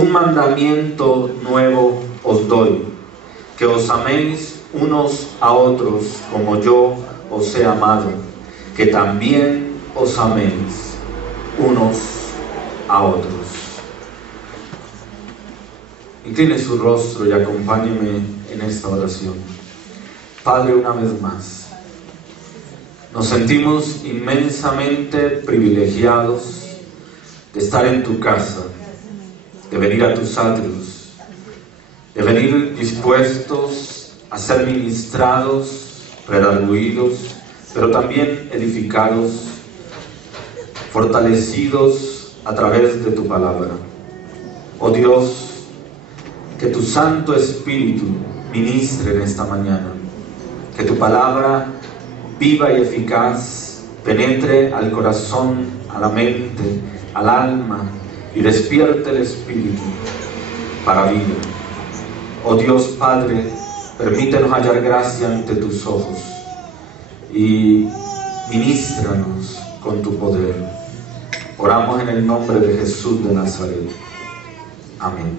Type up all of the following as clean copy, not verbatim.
Un mandamiento nuevo os doy, que os améis unos a otros como yo os he amado, que también os améis unos a otros. Incline su rostro y acompáñeme en esta oración. Padre, una vez más, nos sentimos inmensamente privilegiados de estar en tu casa, de venir a tus atrios, de venir dispuestos a ser ministrados, redarguidos, pero también edificados, fortalecidos a través de tu palabra. Oh Dios, que tu Santo Espíritu ministre en esta mañana, que tu palabra viva y eficaz penetre al corazón, a la mente, al alma, y despierte el Espíritu para vida. Oh Dios Padre, permítenos hallar gracia ante tus ojos y ministranos con tu poder. Oramos en el nombre de Jesús de Nazaret. Amén.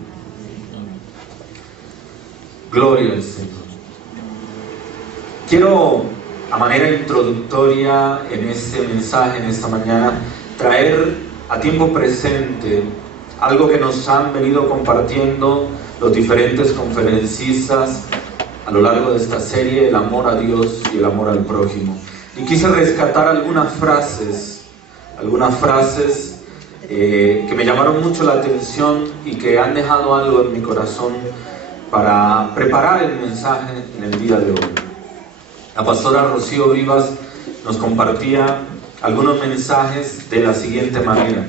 Gloria al Señor. Quiero, a manera introductoria en este mensaje, en esta mañana, traer a tiempo presente algo que nos han venido compartiendo los diferentes conferencistas a lo largo de esta serie, el amor a Dios y el amor al prójimo. Y quise rescatar algunas frases que me llamaron mucho la atención y que han dejado algo en mi corazón para preparar el mensaje en el día de hoy. La pastora Rocío Vivas nos compartía algunos mensajes de la siguiente manera.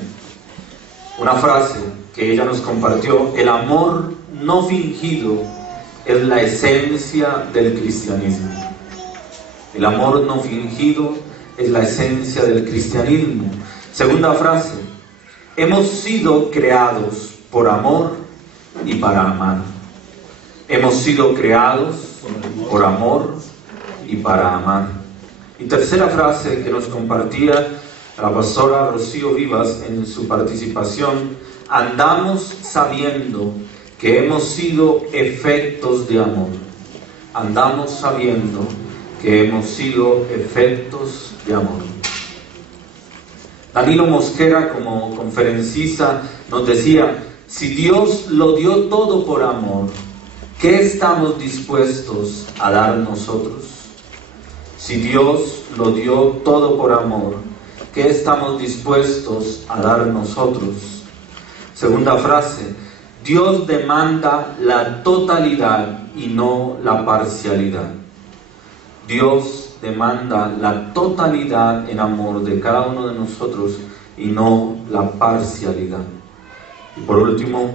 Una frase que ella nos compartió: el amor no fingido es la esencia del cristianismo. El amor no fingido es la esencia del cristianismo. Segunda frase: hemos sido creados por amor y para amar. Hemos sido creados por amor y para amar. Y tercera frase que nos compartía la pastora Rocío Vivas en su participación: andamos sabiendo que hemos sido efectos de amor. Andamos sabiendo que hemos sido efectos de amor. Danilo Mosquera, como conferencista, nos decía: si Dios lo dio todo por amor, ¿qué estamos dispuestos a dar nosotros? Si Dios lo dio todo por amor, ¿qué estamos dispuestos a dar nosotros? Segunda frase: Dios demanda la totalidad y no la parcialidad. Dios demanda la totalidad en amor de cada uno de nosotros y no la parcialidad. Y por último,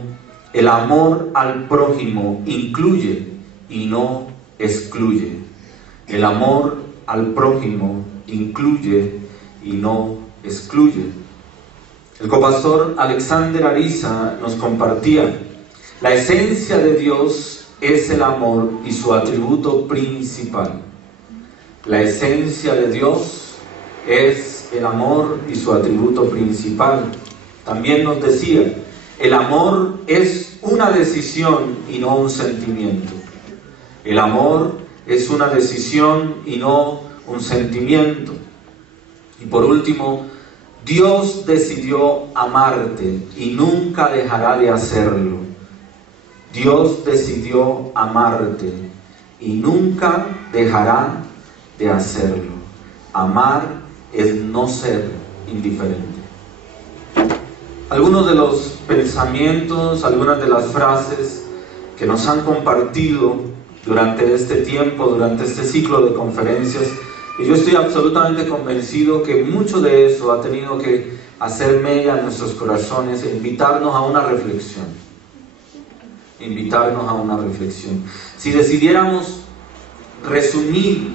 el amor al prójimo incluye y no excluye. El amor al prójimo incluye y no excluye. El copastor Alexander Ariza nos compartía: la esencia de Dios es el amor y su atributo principal. La esencia de Dios es el amor y su atributo principal. También nos decía: el amor es una decisión y no un sentimiento. El amor es una decisión y no un sentimiento. Y por último, Dios decidió amarte y nunca dejará de hacerlo. Dios decidió amarte y nunca dejará de hacerlo. Amar es no ser indiferente. Algunos de los pensamientos, algunas de las frases que nos han compartido durante este tiempo, durante este ciclo de conferencias, y yo estoy absolutamente convencido que mucho de eso ha tenido que hacer mella en nuestros corazones e invitarnos a una reflexión. Invitarnos a una reflexión. Si decidiéramos resumir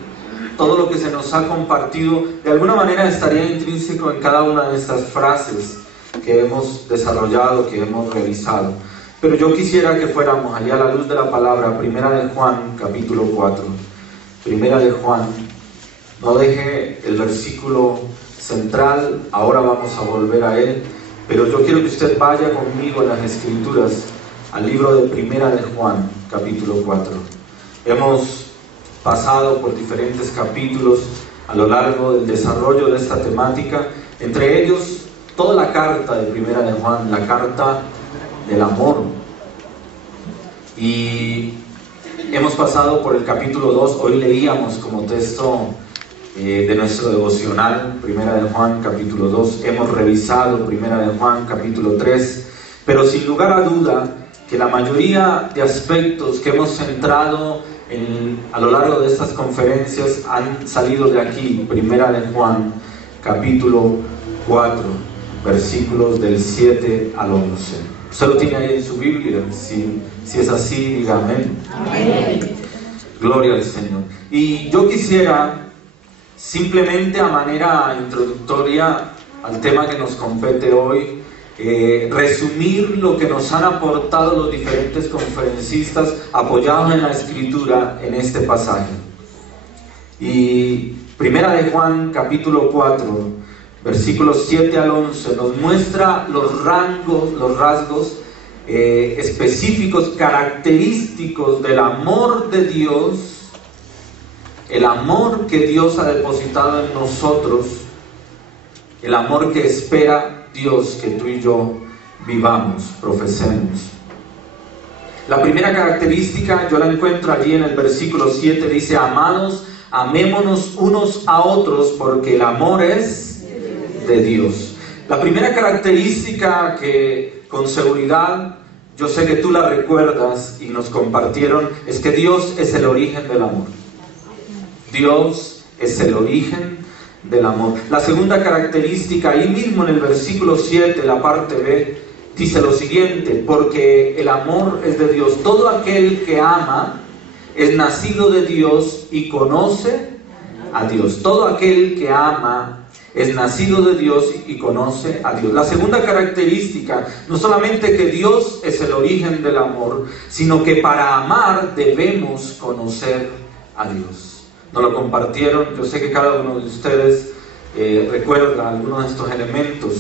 todo lo que se nos ha compartido, de alguna manera estaría intrínseco en cada una de estas frases que hemos desarrollado, que hemos realizado. Pero yo quisiera que fuéramos allá a la luz de la palabra. Primera de Juan, capítulo 4. Primera de Juan. No deje el versículo central, ahora vamos a volver a él, pero yo quiero que usted vaya conmigo en las Escrituras al libro de Primera de Juan, capítulo 4. Hemos pasado por diferentes capítulos a lo largo del desarrollo de esta temática, entre ellos toda la carta de Primera de Juan, la carta del amor. Y hemos pasado por el capítulo 2, hoy leíamos como texto de nuestro devocional, Primera de Juan, capítulo 2, hemos revisado Primera de Juan, capítulo 3, pero sin lugar a duda que la mayoría de aspectos que hemos centrado a lo largo de estas conferencias han salido de aquí, Primera de Juan, capítulo 4, versículos del 7 al 11. Usted lo tiene ahí en su Biblia, si es así, diga amén. Amén. Gloria al Señor. Y yo quisiera, simplemente a manera introductoria al tema que nos compete hoy, resumir lo que nos han aportado los diferentes conferencistas apoyados en la Escritura en este pasaje. Y Primera de Juan, capítulo 4, versículos 7 al 11, nos muestra los rasgos específicos, característicos del amor de Dios, el amor que Dios ha depositado en nosotros, el amor que espera Dios que tú y yo vivamos, profesemos. La primera característica yo la encuentro allí en el versículo 7, dice: amados, amémonos unos a otros porque el amor es de Dios. La primera característica que con seguridad yo sé que tú la recuerdas y nos compartieron es que Dios es el origen del amor. Dios es el origen del amor. La segunda característica, ahí mismo en el versículo 7, la parte B, dice lo siguiente: porque el amor es de Dios. Todo aquel que ama es nacido de Dios y conoce a Dios. Todo aquel que ama es nacido de Dios y conoce a Dios. La segunda característica, no solamente que Dios es el origen del amor, sino que para amar debemos conocer a Dios. Nos lo compartieron, yo sé que cada uno de ustedes recuerda algunos de estos elementos.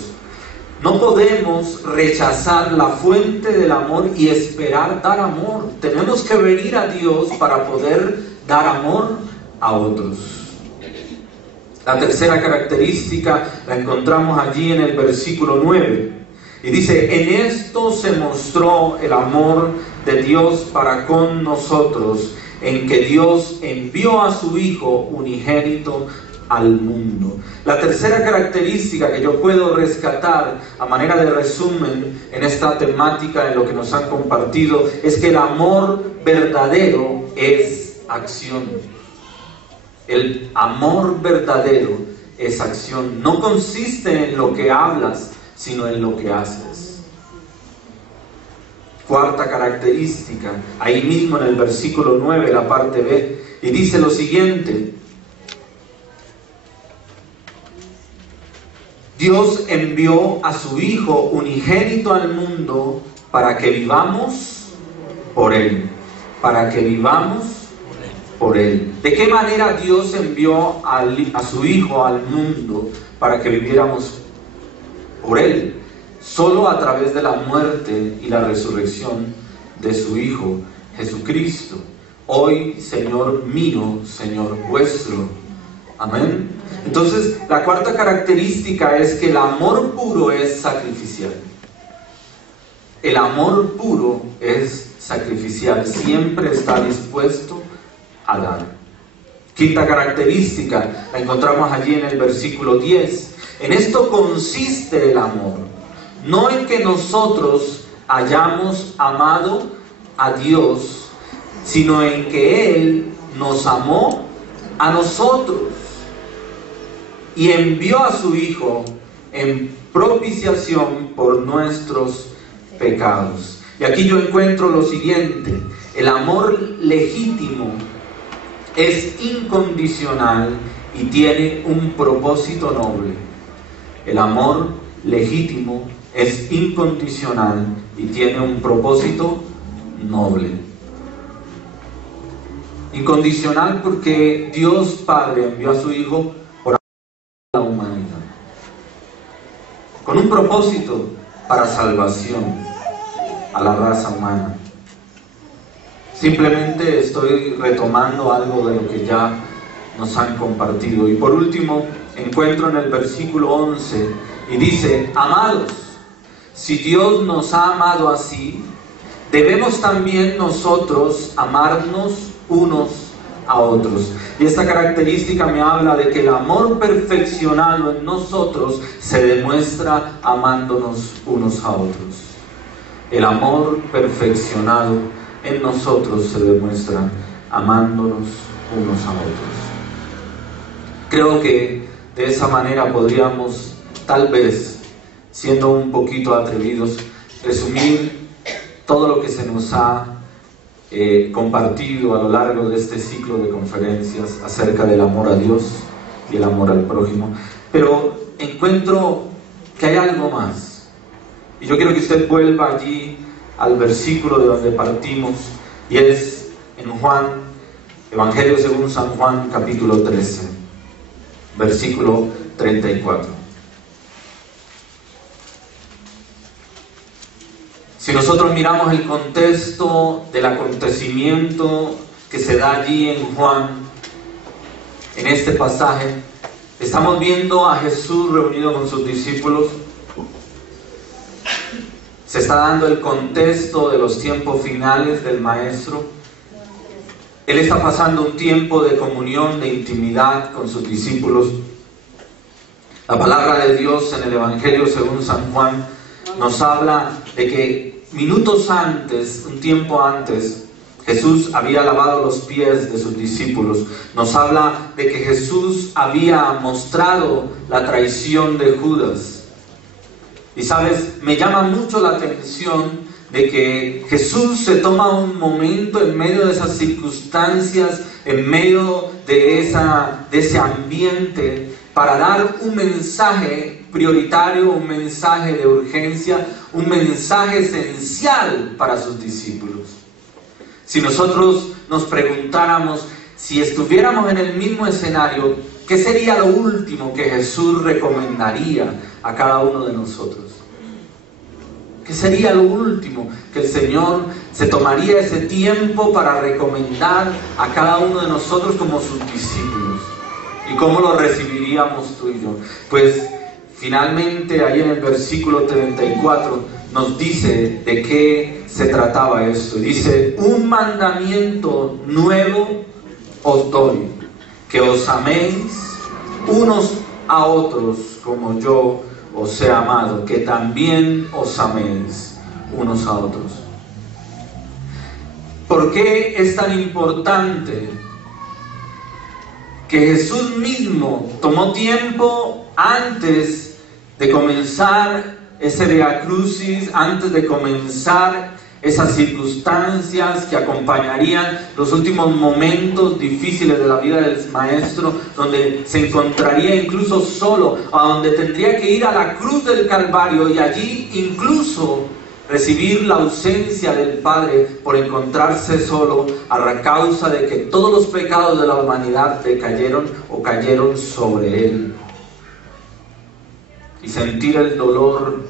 No podemos rechazar la fuente del amor y esperar dar amor. Tenemos que venir a Dios para poder dar amor a otros. La tercera característica la encontramos allí en el versículo 9. Y dice: en esto se mostró el amor de Dios para con nosotros, en que Dios envió a su Hijo unigénito al mundo. La tercera característica que yo puedo rescatar a manera de resumen en esta temática, en lo que nos han compartido, es que el amor verdadero es acción. El amor verdadero es acción. No consiste en lo que hablas, sino en lo que haces. Cuarta característica, ahí mismo en el versículo 9, la parte B, y dice lo siguiente: Dios envió a su Hijo unigénito al mundo para que vivamos por Él. Para que vivamos por Él. ¿De qué manera Dios envió a su Hijo al mundo para que viviéramos por Él? Solo a través de la muerte y la resurrección de su Hijo Jesucristo. Hoy, Señor mío, Señor vuestro. Amén. Entonces, la cuarta característica es que el amor puro es sacrificial. El amor puro es sacrificial. Siempre está dispuesto a dar. Quinta característica la encontramos allí en el versículo 10. En esto consiste el amor. No en que nosotros hayamos amado a Dios, sino en que Él nos amó a nosotros y envió a su Hijo en propiciación por nuestros pecados. Y aquí yo encuentro lo siguiente: el amor legítimo es incondicional y tiene un propósito noble. El amor legítimo es incondicional y tiene un propósito noble. Incondicional porque Dios Padre envió a su Hijo por la humanidad, con un propósito para salvación. a la raza humana. Simplemente estoy retomando algo de lo que ya nos han compartido. Y por último, encuentro en el versículo 11 y dice: amados, si Dios nos ha amado así, debemos también nosotros amarnos unos a otros. Y esta característica me habla de que el amor perfeccionado en nosotros se demuestra amándonos unos a otros. El amor perfeccionado en nosotros se demuestra amándonos unos a otros. Creo que de esa manera podríamos, tal vez, siendo un poquito atrevidos, resumir todo lo que se nos ha compartido a lo largo de este ciclo de conferencias acerca del amor a Dios y el amor al prójimo. Pero encuentro que hay algo más. Y yo quiero que usted vuelva allí al versículo de donde partimos, y es en Juan, Evangelio según San Juan, capítulo 13, versículo 34. Si nosotros miramos el contexto del acontecimiento que se da allí en Juan, en este pasaje, estamos viendo a Jesús reunido con sus discípulos. Se está dando el contexto de los tiempos finales del Maestro. Él está pasando un tiempo de comunión, de intimidad con sus discípulos. La palabra de Dios en el Evangelio según San Juan nos habla de que minutos antes, un tiempo antes, Jesús había lavado los pies de sus discípulos. Nos habla de que Jesús había mostrado la traición de Judas. Y sabes, me llama mucho la atención de que Jesús se toma un momento en medio de esas circunstancias, en medio de ese ambiente, para dar un mensaje prioritario, un mensaje de urgencia, un mensaje esencial para sus discípulos. Si nosotros nos preguntáramos, si estuviéramos en el mismo escenario, ¿qué sería lo último que Jesús recomendaría a cada uno de nosotros? ¿Qué sería lo último que el Señor se tomaría ese tiempo para recomendar a cada uno de nosotros como sus discípulos? ¿Y cómo lo recibiríamos tú y yo? Pues finalmente ahí en el versículo 34 nos dice de qué se trataba esto. Dice: un mandamiento nuevo os doy, que os améis unos a otros como yo os he amado, que también os améis unos a otros. ¿Por qué es tan importante que Jesús mismo tomó tiempo antes de comenzar ese Via Crucis, antes de comenzar esas circunstancias que acompañarían los últimos momentos difíciles de la vida del Maestro, donde se encontraría incluso solo, a donde tendría que ir a la cruz del Calvario y allí incluso recibir la ausencia del Padre por encontrarse solo a causa de que todos los pecados de la humanidad decayeron o cayeron sobre Él? Y sentir el dolor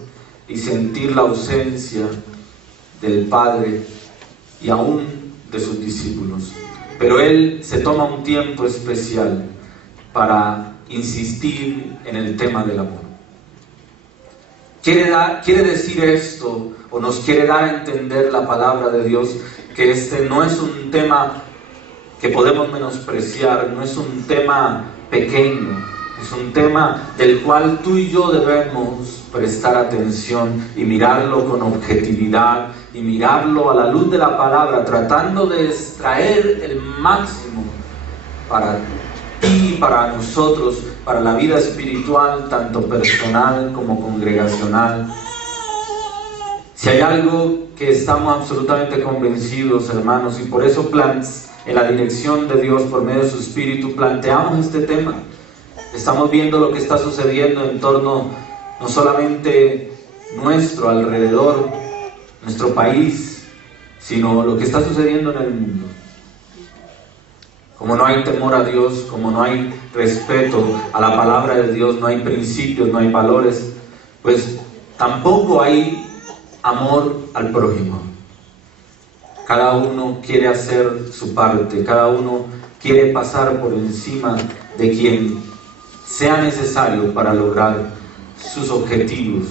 y sentir la ausencia del Padre y aún de sus discípulos. Pero Él se toma un tiempo especial para insistir en el tema del amor. Quiere decir esto, o nos quiere dar a entender la palabra de Dios, que este no es un tema que podemos menospreciar, no es un tema pequeño, es un tema del cual tú y yo debemos prestar atención y mirarlo con objetividad y mirarlo a la luz de la palabra, tratando de extraer el máximo para ti y para nosotros, para la vida espiritual, tanto personal como congregacional. Si hay algo que estamos absolutamente convencidos, hermanos, y por eso en la dirección de Dios, por medio de su Espíritu, planteamos este tema. Estamos viendo lo que está sucediendo en torno no solamente nuestro alrededor, nuestro país, sino lo que está sucediendo en el mundo. Como no hay temor a Dios, como no hay respeto a la palabra de Dios, no hay principios, no hay valores, pues tampoco hay amor al prójimo. Cada uno quiere hacer su parte, cada uno quiere pasar por encima de quien sea necesario para lograr sus objetivos.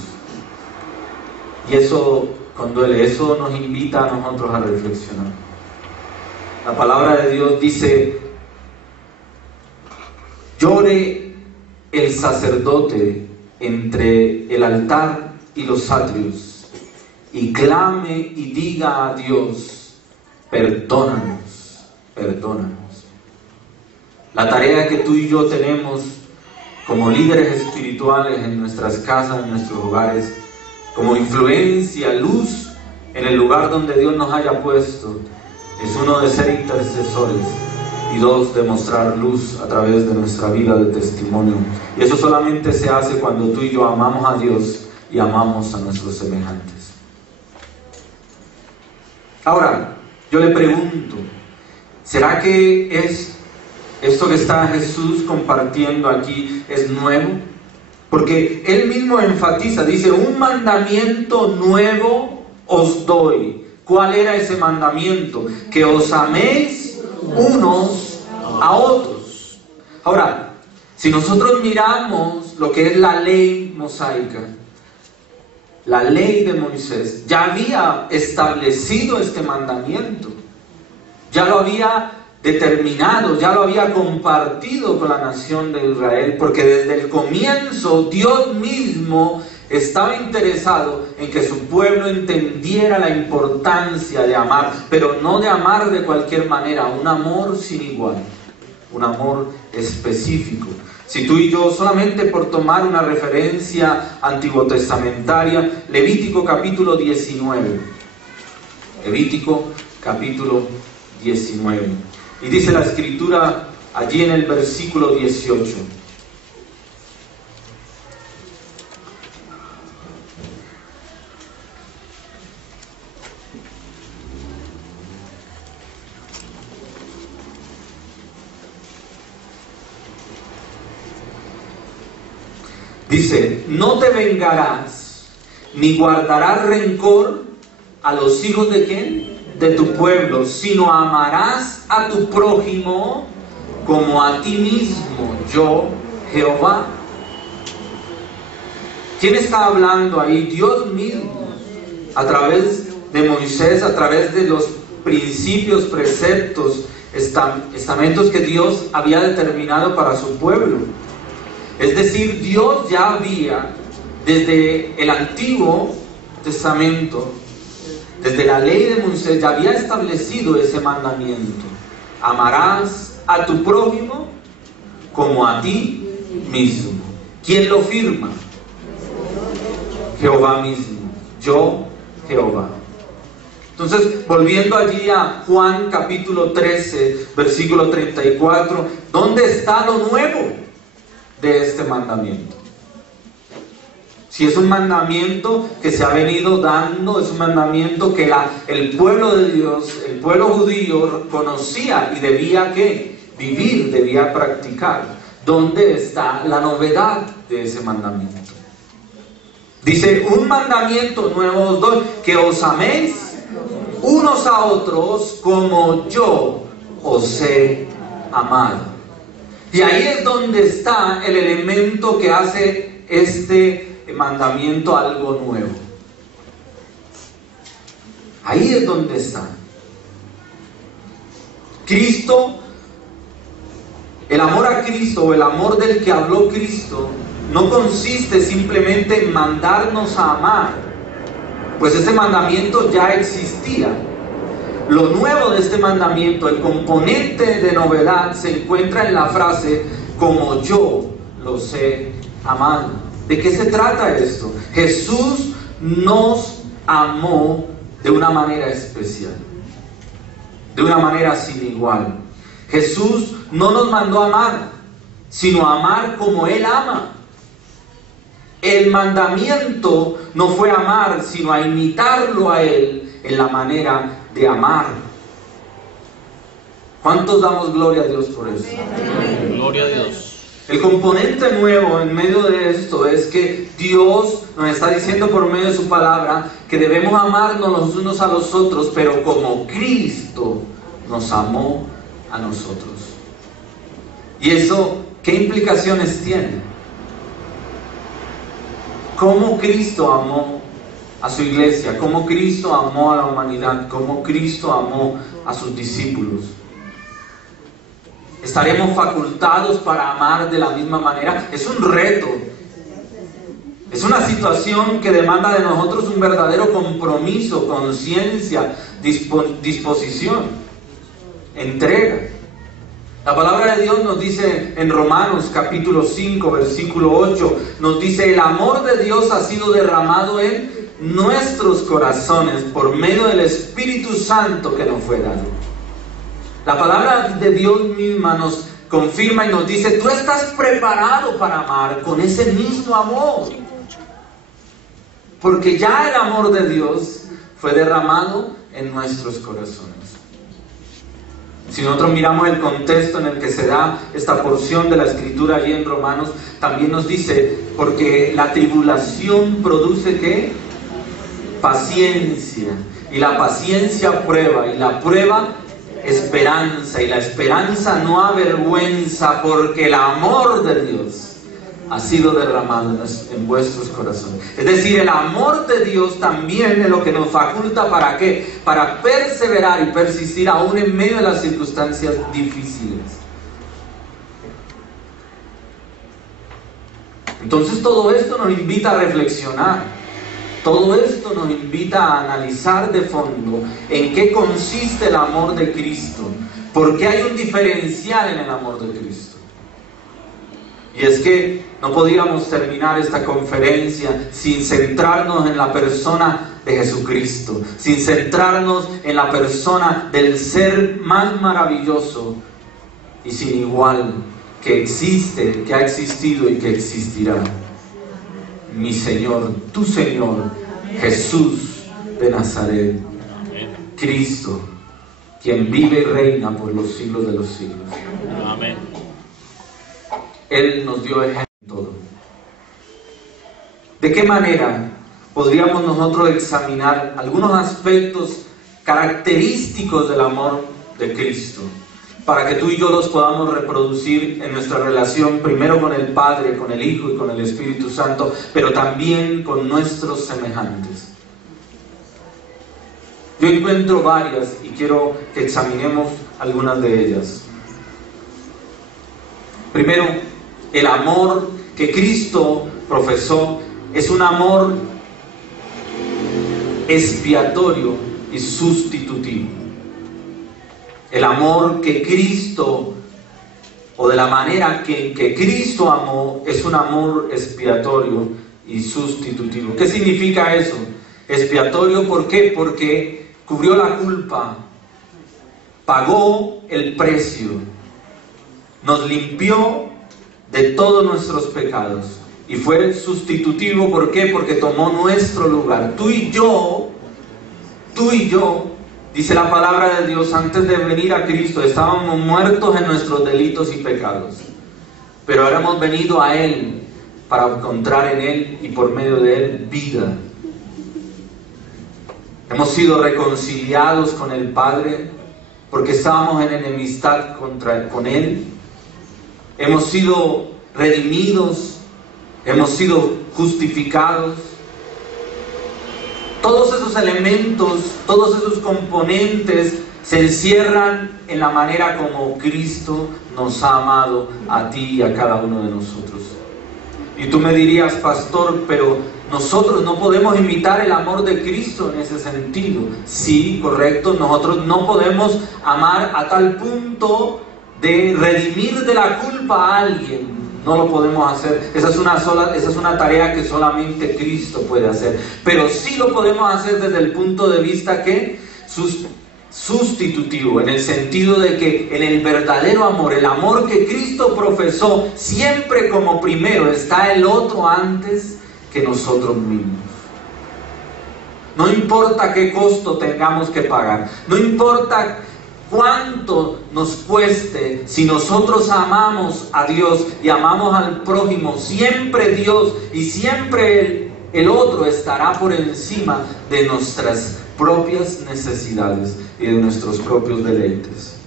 Y eso conduele, eso nos invita a nosotros a reflexionar. La palabra de Dios dice: llore el sacerdote entre el altar y los atrios, y clame y diga a Dios: perdónanos, perdónanos. La tarea que tú y yo tenemos como líderes espirituales en nuestras casas, en nuestros hogares, como influencia, luz en el lugar donde Dios nos haya puesto, es uno de ser intercesores y dos, de mostrar luz a través de nuestra vida de testimonio. Y eso solamente se hace cuando tú y yo amamos a Dios y amamos a nuestros semejantes. Ahora, yo le pregunto, ¿será que esto que está Jesús compartiendo aquí es nuevo? Porque Él mismo enfatiza, dice: un mandamiento nuevo os doy. ¿Cuál era ese mandamiento? Que os améis unos a otros. Ahora, si nosotros miramos lo que es la ley mosaica, la ley de Moisés ya había establecido este mandamiento, ya lo había determinado, ya lo había compartido con la nación de Israel, porque desde el comienzo Dios mismo estaba interesado en que su pueblo entendiera la importancia de amar, pero no de amar de cualquier manera, un amor sin igual, un amor específico. Si tú y yo, solamente por tomar una referencia antiguotestamentaria, Levítico capítulo 19, Levítico capítulo 19, y dice la Escritura allí en el versículo 18: dice: no te vengarás, ni guardarás rencor a los hijos ¿de quién? De tu pueblo, sino amarás a tu prójimo como a ti mismo, yo, Jehová. ¿Quién está hablando ahí? Dios mismo, a través de Moisés, a través de los principios, preceptos, estamentos que Dios había determinado para su pueblo. Es decir, Dios ya había, desde el Antiguo Testamento, desde la ley de Moisés, ya había establecido ese mandamiento: amarás a tu prójimo como a ti mismo. ¿Quién lo firma? Jehová mismo, yo, Jehová. Entonces, volviendo allí a Juan capítulo 13, versículo 34, ¿dónde está lo nuevo de este mandamiento? Si es un mandamiento que se ha venido dando, es un mandamiento que el pueblo de Dios, el pueblo judío conocía y debía ¿qué? Vivir, debía practicar. ¿Dónde está la novedad de ese mandamiento? Dice: un mandamiento nuevo os doy, que os améis unos a otros como yo os he amado. Y ahí es donde está el elemento que hace este mandamiento algo nuevo. Ahí es donde está. Cristo, el amor a Cristo, o el amor del que habló Cristo, no consiste simplemente en mandarnos a amar, pues ese mandamiento ya existía. Lo nuevo de este mandamiento, el componente de novedad, se encuentra en la frase: como yo los he amado. ¿De qué se trata esto? Jesús nos amó de una manera especial, de una manera sin igual. Jesús no nos mandó a amar, sino a amar como Él ama. El mandamiento no fue amar, sino a imitarlo a Él en la manera de amar. ¿Cuántos damos gloria a Dios por eso? Gloria a Dios. El componente nuevo en medio de esto es que Dios nos está diciendo por medio de su palabra que debemos amarnos los unos a los otros, pero como Cristo nos amó a nosotros. ¿Y eso qué implicaciones tiene? ¿Cómo Cristo amó a su iglesia? ¿Cómo Cristo amó a la humanidad? ¿Cómo Cristo amó a sus discípulos? ¿Estaremos facultados para amar de la misma manera? Es un reto. Es una situación que demanda de nosotros un verdadero compromiso, conciencia, disposición, entrega. La palabra de Dios nos dice en Romanos capítulo 5, versículo 8, nos dice: el amor de Dios ha sido derramado en nuestros corazones por medio del Espíritu Santo que nos fue dado. La palabra de Dios misma nos confirma y nos dice: tú estás preparado para amar con ese mismo amor, porque ya el amor de Dios fue derramado en nuestros corazones. Si nosotros miramos el contexto en el que se da esta porción de la Escritura allí en Romanos, también nos dice: porque la tribulación produce ¿qué? Paciencia, y la paciencia prueba, y la prueba esperanza, y la esperanza no avergüenza, porque el amor de Dios ha sido derramado en vuestros corazones. Es decir, el amor de Dios también es lo que nos faculta ¿para qué? Para perseverar y persistir aún en medio de las circunstancias difíciles. Entonces todo esto nos invita a reflexionar. Todo esto nos invita a analizar de fondo en qué consiste el amor de Cristo. ¿Por qué hay un diferencial en el amor de Cristo? Y es que no podíamos terminar esta conferencia sin centrarnos en la persona de Jesucristo, sin centrarnos en la persona del ser más maravilloso y sin igual que existe, que ha existido y que existirá. Mi Señor, tu Señor, Jesús de Nazaret, Cristo, quien vive y reina por los siglos de los siglos. Amén. Él nos dio ejemplo en todo. ¿De qué manera podríamos nosotros examinar algunos aspectos característicos del amor de Cristo, para que tú y yo los podamos reproducir en nuestra relación primero con el Padre, con el Hijo y con el Espíritu Santo, pero también con nuestros semejantes? Yo encuentro varias y quiero que examinemos algunas de ellas. Primero, el amor que Cristo profesó es un amor expiatorio y sustitutivo. El amor que Cristo, o de la manera que Cristo amó, es un amor expiatorio y sustitutivo. ¿Qué significa eso? Expiatorio, ¿por qué? Porque cubrió la culpa, pagó el precio, nos limpió de todos nuestros pecados. Y fue sustitutivo, ¿por qué? Porque tomó nuestro lugar. Tú y yo, dice la palabra de Dios, antes de venir a Cristo estábamos muertos en nuestros delitos y pecados, pero ahora hemos venido a Él para encontrar en Él y por medio de Él vida. Hemos sido reconciliados con el Padre porque estábamos en enemistad con Él. Hemos sido redimidos, hemos sido justificados. Todos esos elementos, todos esos componentes se encierran en la manera como Cristo nos ha amado a ti y a cada uno de nosotros. Y tú me dirías: pastor, pero nosotros no podemos imitar el amor de Cristo en ese sentido. Sí, correcto, nosotros no podemos amar a tal punto de redimir de la culpa a alguien. No lo podemos hacer. Esa es una tarea que solamente Cristo puede hacer. Pero sí lo podemos hacer desde el punto de vista que sustitutivo, en el sentido de que en el verdadero amor, el amor que Cristo profesó, siempre como primero está el otro antes que nosotros mismos. No importa qué costo tengamos que pagar, no importa cuánto nos cueste, si nosotros amamos a Dios y amamos al prójimo, siempre Dios y siempre el otro estará por encima de nuestras propias necesidades y de nuestros propios deleites.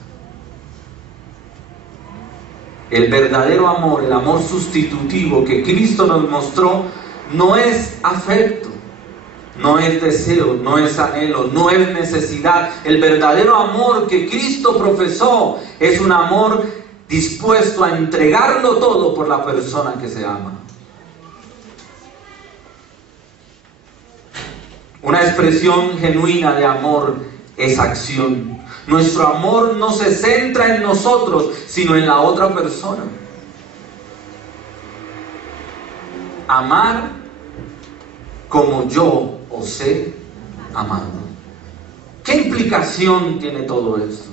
El verdadero amor, el amor sustitutivo que Cristo nos mostró, no es afecto, no es deseo, no es anhelo, no es necesidad. El verdadero amor que Cristo profesó es un amor dispuesto a entregarlo todo por la persona que se ama. Una expresión genuina de amor es acción. Nuestro amor no se centra en nosotros, sino en la otra persona. Amar como yo os he amado. ¿Qué implicación tiene todo esto?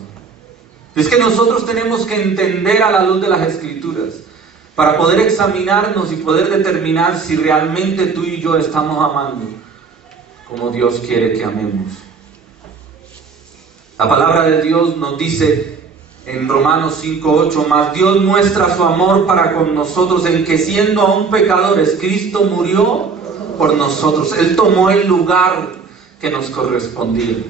Es que nosotros tenemos que entender a la luz de las Escrituras para poder examinarnos y poder determinar si realmente tú y yo estamos amando como Dios quiere que amemos. La palabra de Dios nos dice en Romanos 5:8, mas Dios muestra su amor para con nosotros en que siendo aún pecadores, Cristo murió por nosotros. Él tomó el lugar que nos correspondía.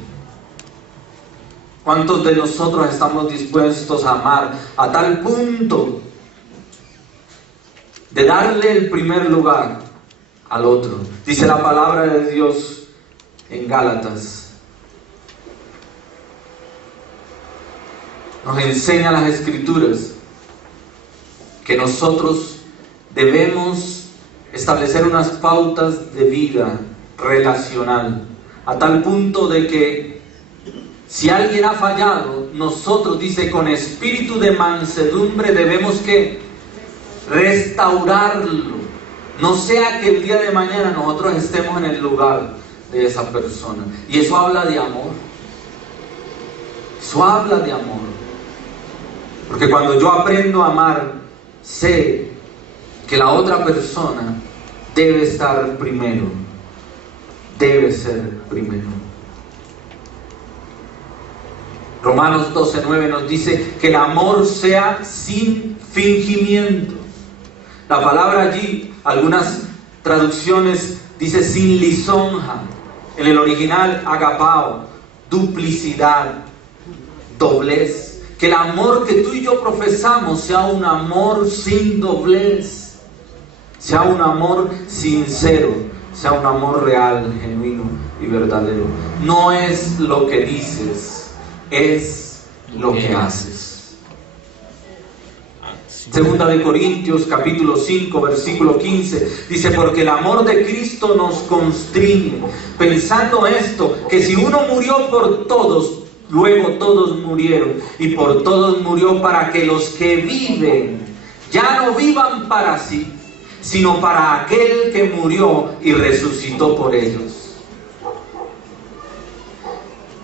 ¿Cuántos de nosotros estamos dispuestos a amar a tal punto de darle el primer lugar al otro? Dice la palabra de Dios en Gálatas. Nos enseña las Escrituras que nosotros debemos establecer unas pautas de vida relacional, a tal punto de que si alguien ha fallado, nosotros, dice, con espíritu de mansedumbre debemos que restaurarlo. No sea que el día de mañana nosotros estemos en el lugar de esa persona. Y eso habla de amor. Eso habla de amor. Porque cuando yo aprendo a amar, sé que la otra persona debe estar primero. Debe ser primero. Romanos 12:9 nos dice que el amor sea sin fingimiento. La palabra allí, algunas traducciones dice sin lisonja. En el original, agapao, duplicidad, doblez. Que el amor que tú y yo profesamos sea un amor sin doblez, sea un amor sincero, sea un amor real, genuino y verdadero. No es lo que dices, es lo que haces. Segunda de Corintios capítulo 5 versículo 15 dice: porque el amor de Cristo nos constriñe, pensando esto, que si uno murió por todos, luego todos murieron, y por todos murió, para que los que viven ya no vivan para sí, sino para aquel que murió y resucitó por ellos.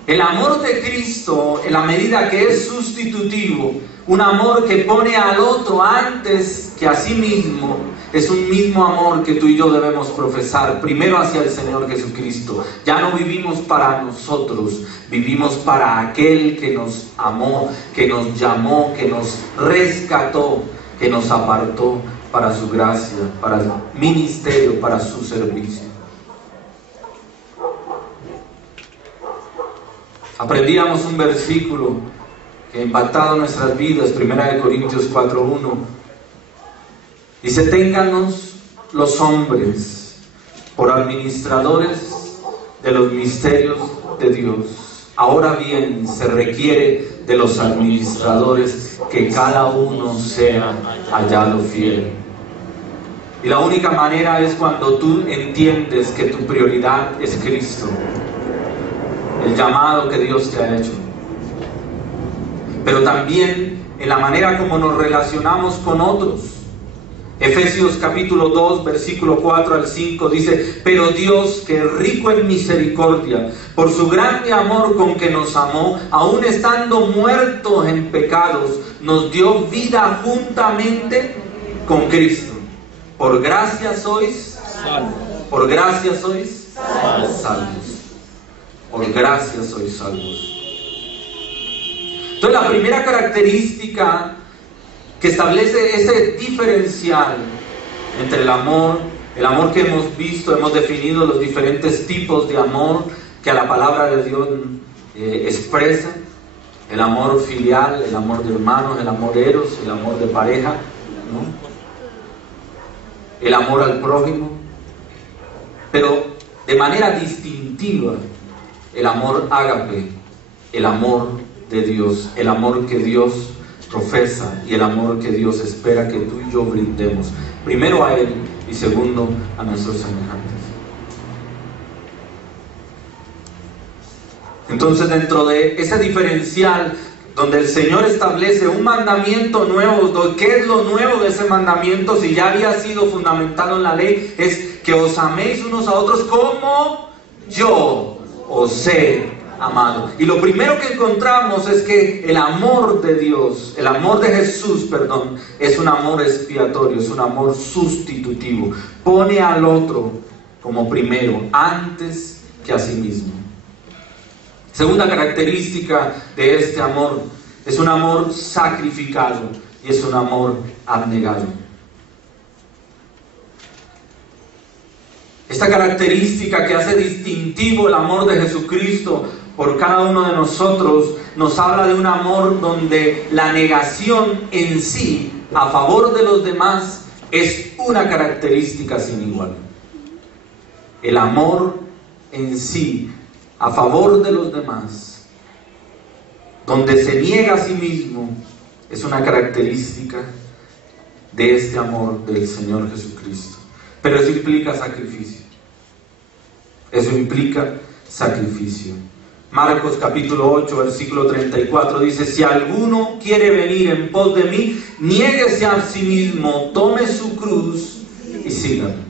El amor de Cristo, en la medida que es sustitutivo, un amor que pone al otro antes que a sí mismo, es un mismo amor que tú y yo debemos profesar, primero hacia el Señor Jesucristo. Ya no vivimos para nosotros, vivimos para aquel que nos amó, que nos llamó, que nos rescató, que nos apartó para su gracia, para el ministerio, para su servicio. Aprendíamos un versículo que ha impactado nuestras vidas, 1 Corintios 4:1. Dice: téngannos los hombres por administradores de los misterios de Dios. Ahora bien, se requiere de los administradores que cada uno sea hallado fiel. Y la única manera es cuando tú entiendes que tu prioridad es Cristo, el llamado que Dios te ha hecho. Pero también en la manera como nos relacionamos con otros. Efesios capítulo 2, versículo 4 al 5 dice: pero Dios, que es rico en misericordia, por su grande amor con que nos amó, aun estando muertos en pecados, nos dio vida juntamente con Cristo. Por gracia sois salvos. Por gracia sois salvos. Por gracia sois salvos. Entonces la primera característica que establece ese diferencial entre el amor que hemos visto, hemos definido los diferentes tipos de amor que a la palabra de Dios expresa: el amor filial, el amor de hermanos, el amor eros, el amor de pareja, ¿no? El amor al prójimo, pero de manera distintiva el amor ágape, el amor de Dios, el amor que Dios profesa y el amor que Dios espera que tú y yo brindemos, primero a Él y segundo a nuestros semejantes. Entonces, dentro de ese diferencial donde el Señor establece un mandamiento nuevo, ¿qué es lo nuevo de ese mandamiento? Si ya había sido fundamentado en la ley, es que os améis unos a otros como yo os he amado. Y lo primero que encontramos es que el amor de Dios, el amor de Jesús, es un amor expiatorio, es un amor sustitutivo. Pone al otro como primero, antes que a sí mismo. Segunda característica de este amor, es un amor sacrificado y es un amor abnegado. Esta característica que hace distintivo el amor de Jesucristo por cada uno de nosotros nos habla de un amor donde la negación en sí a favor de los demás es una característica sin igual. El amor en sí a favor de los demás, donde se niega a sí mismo, es una característica de este amor del Señor Jesucristo. Pero eso implica sacrificio. Eso implica sacrificio. Marcos capítulo 8, versículo 34 dice: si alguno quiere venir en pos de mí, niéguese a sí mismo, tome su cruz y sígame.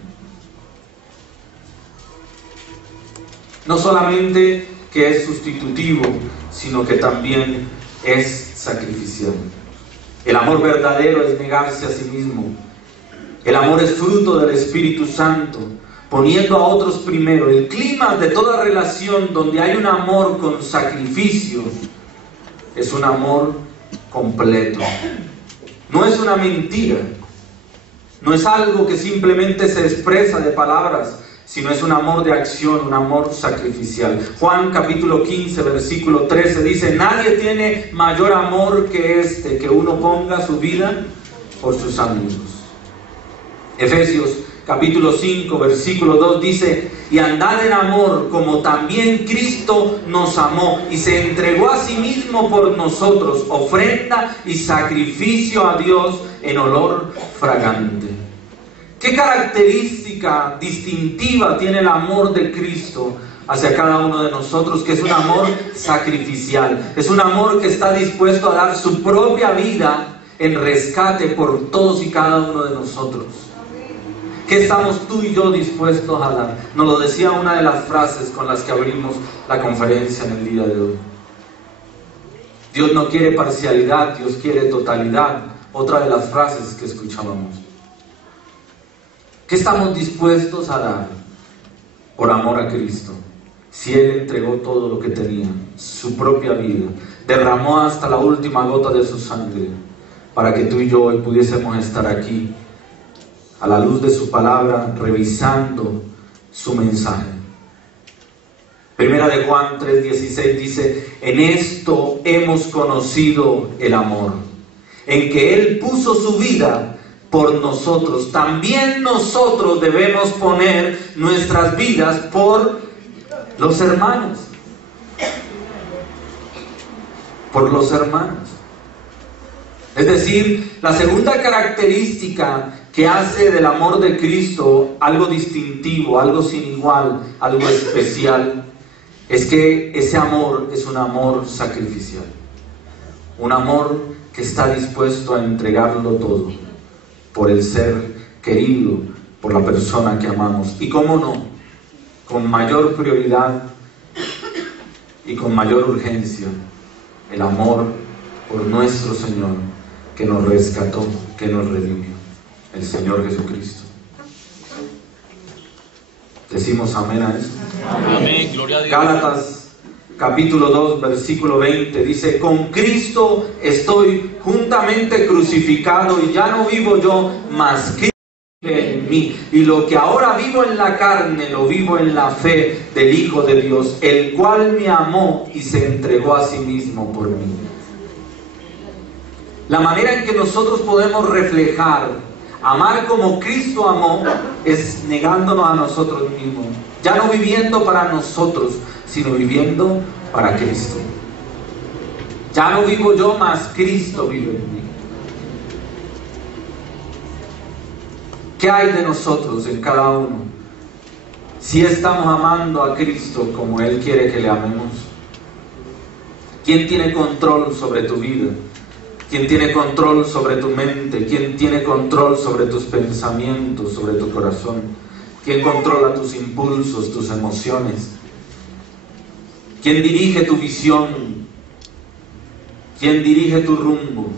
No solamente que es sustitutivo, sino que también es sacrificial. El amor verdadero es negarse a sí mismo. El amor es fruto del Espíritu Santo, poniendo a otros primero. El clima de toda relación donde hay un amor con sacrificio es un amor completo. No es una mentira, no es algo que simplemente se expresa de palabras, sino es un amor de acción, un amor sacrificial. Juan capítulo 15, versículo 13 dice: nadie tiene mayor amor que este, que uno ponga su vida por sus amigos. Efesios capítulo 5, versículo 2 dice: y andad en amor como también Cristo nos amó y se entregó a sí mismo por nosotros, ofrenda y sacrificio a Dios en olor fragante. ¿Qué característica distintiva tiene el amor de Cristo hacia cada uno de nosotros? Que es un amor sacrificial, es un amor que está dispuesto a dar su propia vida en rescate por todos y cada uno de nosotros. ¿Qué estamos tú y yo dispuestos a dar? Nos lo decía una de las frases con las que abrimos la conferencia en el día de hoy. Dios no quiere parcialidad, Dios quiere totalidad. Otra de las frases que escuchábamos. ¿Qué estamos dispuestos a dar por amor a Cristo? Si Él entregó todo lo que tenía, su propia vida, derramó hasta la última gota de su sangre, para que tú y yo hoy pudiésemos estar aquí, a la luz de su palabra, revisando su mensaje. Primera de Juan 3:16 dice: en esto hemos conocido el amor, en que Él puso su vida por nosotros. También nosotros debemos poner nuestras vidas por los hermanos. Por los hermanos. Es decir, la segunda característica que hace del amor de Cristo algo distintivo, algo sin igual, algo especial, es que ese amor es un amor sacrificial. Un amor que está dispuesto a entregarlo todo por el ser querido, por la persona que amamos. Y cómo no, con mayor prioridad y con mayor urgencia, el amor por nuestro Señor, que nos rescató, que nos redimió, el Señor Jesucristo. ¿Decimos amén a eso? Amén, gloria a Dios. Gálatas capítulo 2, versículo 20, dice: con Cristo estoy juntamente crucificado, y ya no vivo yo, mas Cristo vive en mí. Y lo que ahora vivo en la carne, lo vivo en la fe del Hijo de Dios, el cual me amó y se entregó a sí mismo por mí. La manera en que nosotros podemos reflejar, amar como Cristo amó, es negándonos a nosotros mismos. Ya no viviendo para nosotros, sino viviendo para Cristo. Ya no vivo yo, mas Cristo vive en mí. ¿Qué hay de nosotros en cada uno? Si estamos amando a Cristo como Él quiere que le amemos. ¿Quién tiene control sobre tu vida? ¿Quién tiene control sobre tu mente? ¿Quién tiene control sobre tus pensamientos, sobre tu corazón? ¿Quién controla tus impulsos, tus emociones? ¿Quién dirige tu visión? ¿Quién dirige tu rumbo?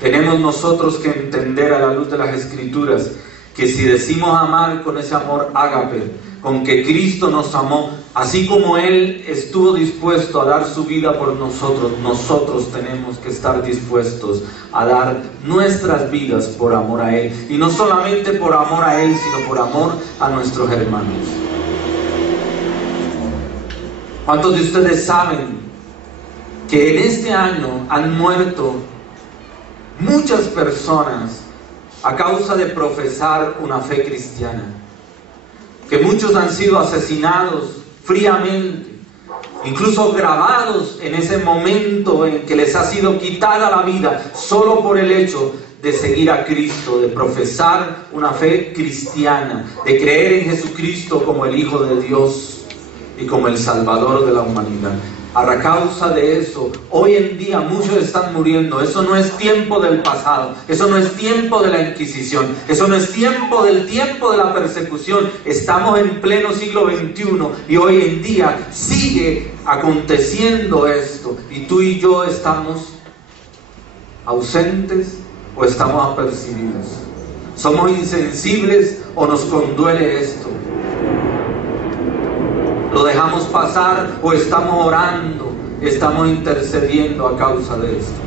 Tenemos nosotros que entender a la luz de las Escrituras que si decimos amar con ese amor ágape, con que Cristo nos amó, así como Él estuvo dispuesto a dar su vida por nosotros, nosotros tenemos que estar dispuestos a dar nuestras vidas por amor a Él. Y no solamente por amor a Él, sino por amor a nuestros hermanos. ¿Cuántos de ustedes saben que en este año han muerto muchas personas a causa de profesar una fe cristiana? Que muchos han sido asesinados fríamente, incluso grabados en ese momento en que les ha sido quitada la vida, solo por el hecho de seguir a Cristo, de profesar una fe cristiana, de creer en Jesucristo como el Hijo de Dios y como el Salvador de la humanidad. A causa de eso, hoy en día muchos están muriendo. Eso no es tiempo del pasado, eso no es tiempo de la Inquisición, eso no es tiempo de la persecución. Estamos en pleno siglo XXI y hoy en día sigue aconteciendo esto. Y tú y yo estamos ausentes o estamos apercibidos. ¿Somos insensibles o nos conduele esto? ¿Lo dejamos pasar o estamos orando, estamos intercediendo a causa de esto?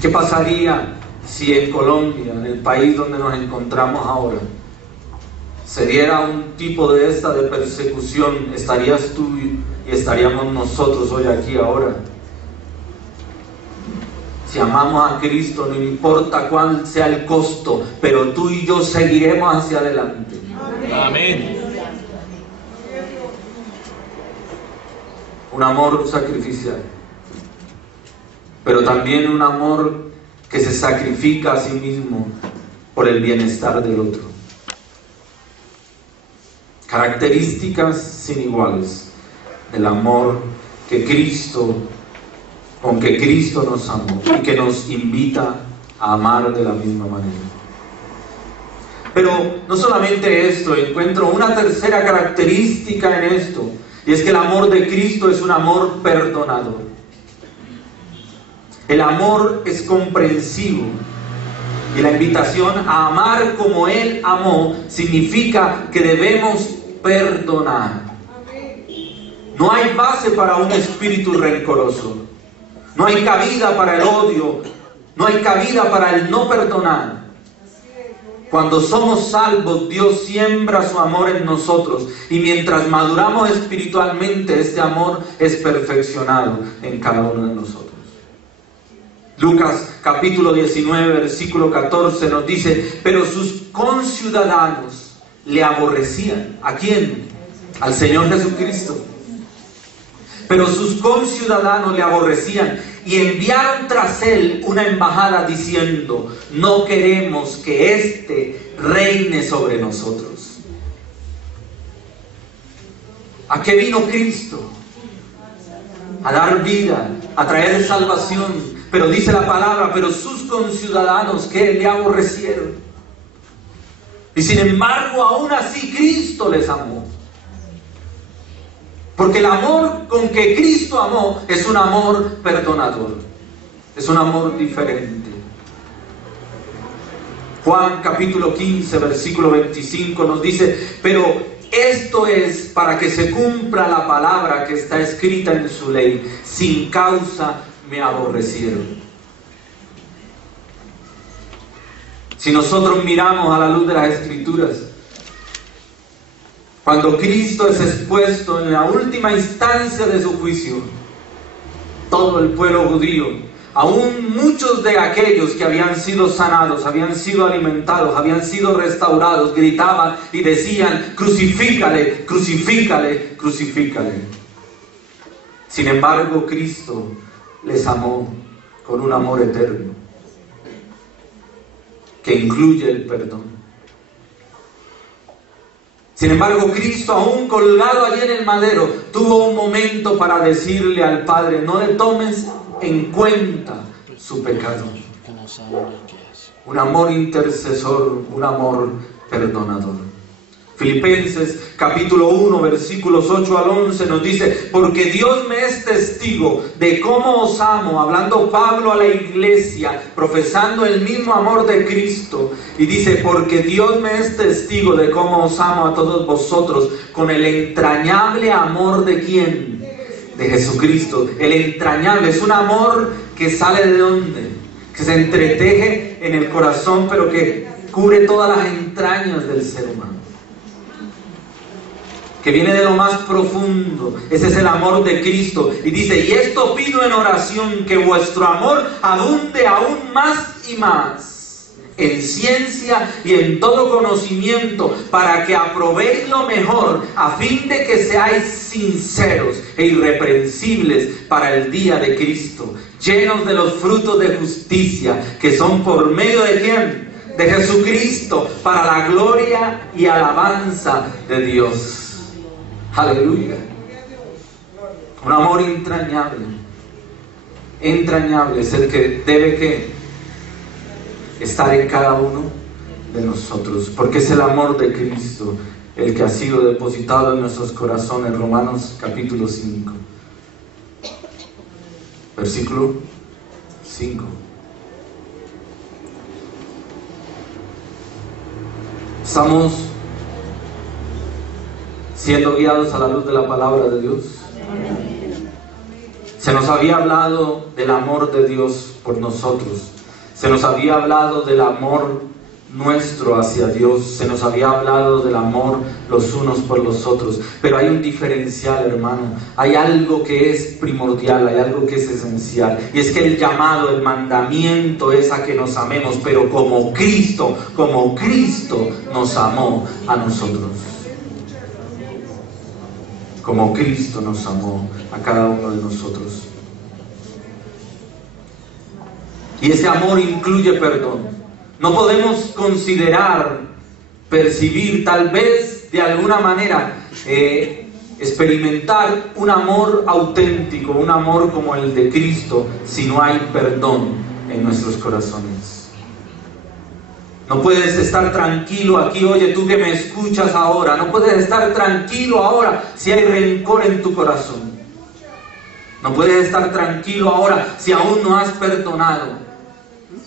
¿Qué pasaría si en Colombia, en el país donde nos encontramos ahora, se diera un tipo de esta de persecución? Estarías tú y estaríamos nosotros hoy aquí ahora. Si amamos a Cristo, no importa cuál sea el costo, pero tú y yo seguiremos hacia adelante. Amén. Un amor sacrificial, pero también un amor que se sacrifica a sí mismo por el bienestar del otro. Características sin iguales del amor que Cristo, con que Cristo nos amó y que nos invita a amar de la misma manera. Pero no solamente esto, encuentro una tercera característica en esto. Y es que el amor de Cristo es un amor perdonador. El amor es comprensivo. Y la invitación a amar como Él amó significa que debemos perdonar. No hay base para un espíritu rencoroso. No hay cabida para el odio. No hay cabida para el no perdonar. Cuando somos salvos, Dios siembra su amor en nosotros. Y mientras maduramos espiritualmente, este amor es perfeccionado en cada uno de nosotros. Lucas capítulo 19, versículo 14 nos dice: pero sus conciudadanos le aborrecían. ¿A quién? Al Señor Jesucristo. Pero sus conciudadanos le aborrecían y enviaron tras él una embajada diciendo: no queremos que éste reine sobre nosotros. ¿A qué vino Cristo? A dar vida, a traer salvación. Pero dice la palabra: pero sus conciudadanos que le aborrecieron. Y sin embargo, aún así Cristo les amó. Porque el amor con que Cristo amó es un amor perdonador. Es un amor diferente. Juan capítulo 15, versículo 25 nos dice: pero esto es para que se cumpla la palabra que está escrita en su ley, sin causa me aborrecieron. Si nosotros miramos a la luz de las Escrituras, cuando Cristo es expuesto en la última instancia de su juicio, todo el pueblo judío, aún muchos de aquellos que habían sido sanados, habían sido alimentados, habían sido restaurados, gritaban y decían: crucifícale, crucifícale, crucifícale. Sin embargo, Cristo les amó con un amor eterno que incluye el perdón. Sin embargo, Cristo, aún colgado allí en el madero, tuvo un momento para decirle al Padre: no le tomes en cuenta su pecado. Un amor intercesor, un amor perdonador. Filipenses capítulo 1, versículos 8 al 11 nos dice: porque Dios me es testigo de cómo os amo, hablando Pablo a la iglesia, profesando el mismo amor de Cristo, y dice: porque Dios me es testigo de cómo os amo a todos vosotros, con el entrañable amor de ¿quién? De Jesucristo. El entrañable es un amor que sale de ¿dónde? Que se entreteje en el corazón, pero que cubre todas las entrañas del ser humano, que viene de lo más profundo. Ese es el amor de Cristo. Y dice: y esto pido en oración, que vuestro amor abunde aún más y más en ciencia y en todo conocimiento, para que aprobéis lo mejor, a fin de que seáis sinceros e irreprensibles para el día de Cristo, llenos de los frutos de justicia, que son por medio de ¿quién? De Jesucristo, para la gloria y alabanza de Dios. Aleluya. Un amor entrañable. Entrañable es el que debe que estar en cada uno de nosotros, porque es el amor de Cristo el que ha sido depositado en nuestros corazones. Romanos capítulo 5, versículo 5. Estamos siendo guiados a la luz de la palabra de Dios. Se nos había hablado del amor de Dios por nosotros. Se nos había hablado del amor nuestro hacia Dios. Se nos había hablado del amor los unos por los otros. Pero hay un diferencial, hermano. Hay algo que es primordial, hay algo que es esencial. Y es que el llamado, el mandamiento es a que nos amemos, pero como Cristo nos amó a nosotros. Como Cristo nos amó a cada uno de nosotros. Y ese amor incluye perdón. No podemos considerar, percibir, tal vez de alguna manera, experimentar un amor auténtico, un amor como el de Cristo, si no hay perdón en nuestros corazones. No puedes estar tranquilo aquí, oye, tú que me escuchas ahora, no puedes estar tranquilo ahora si hay rencor en tu corazón. No puedes estar tranquilo ahora si aún no has perdonado.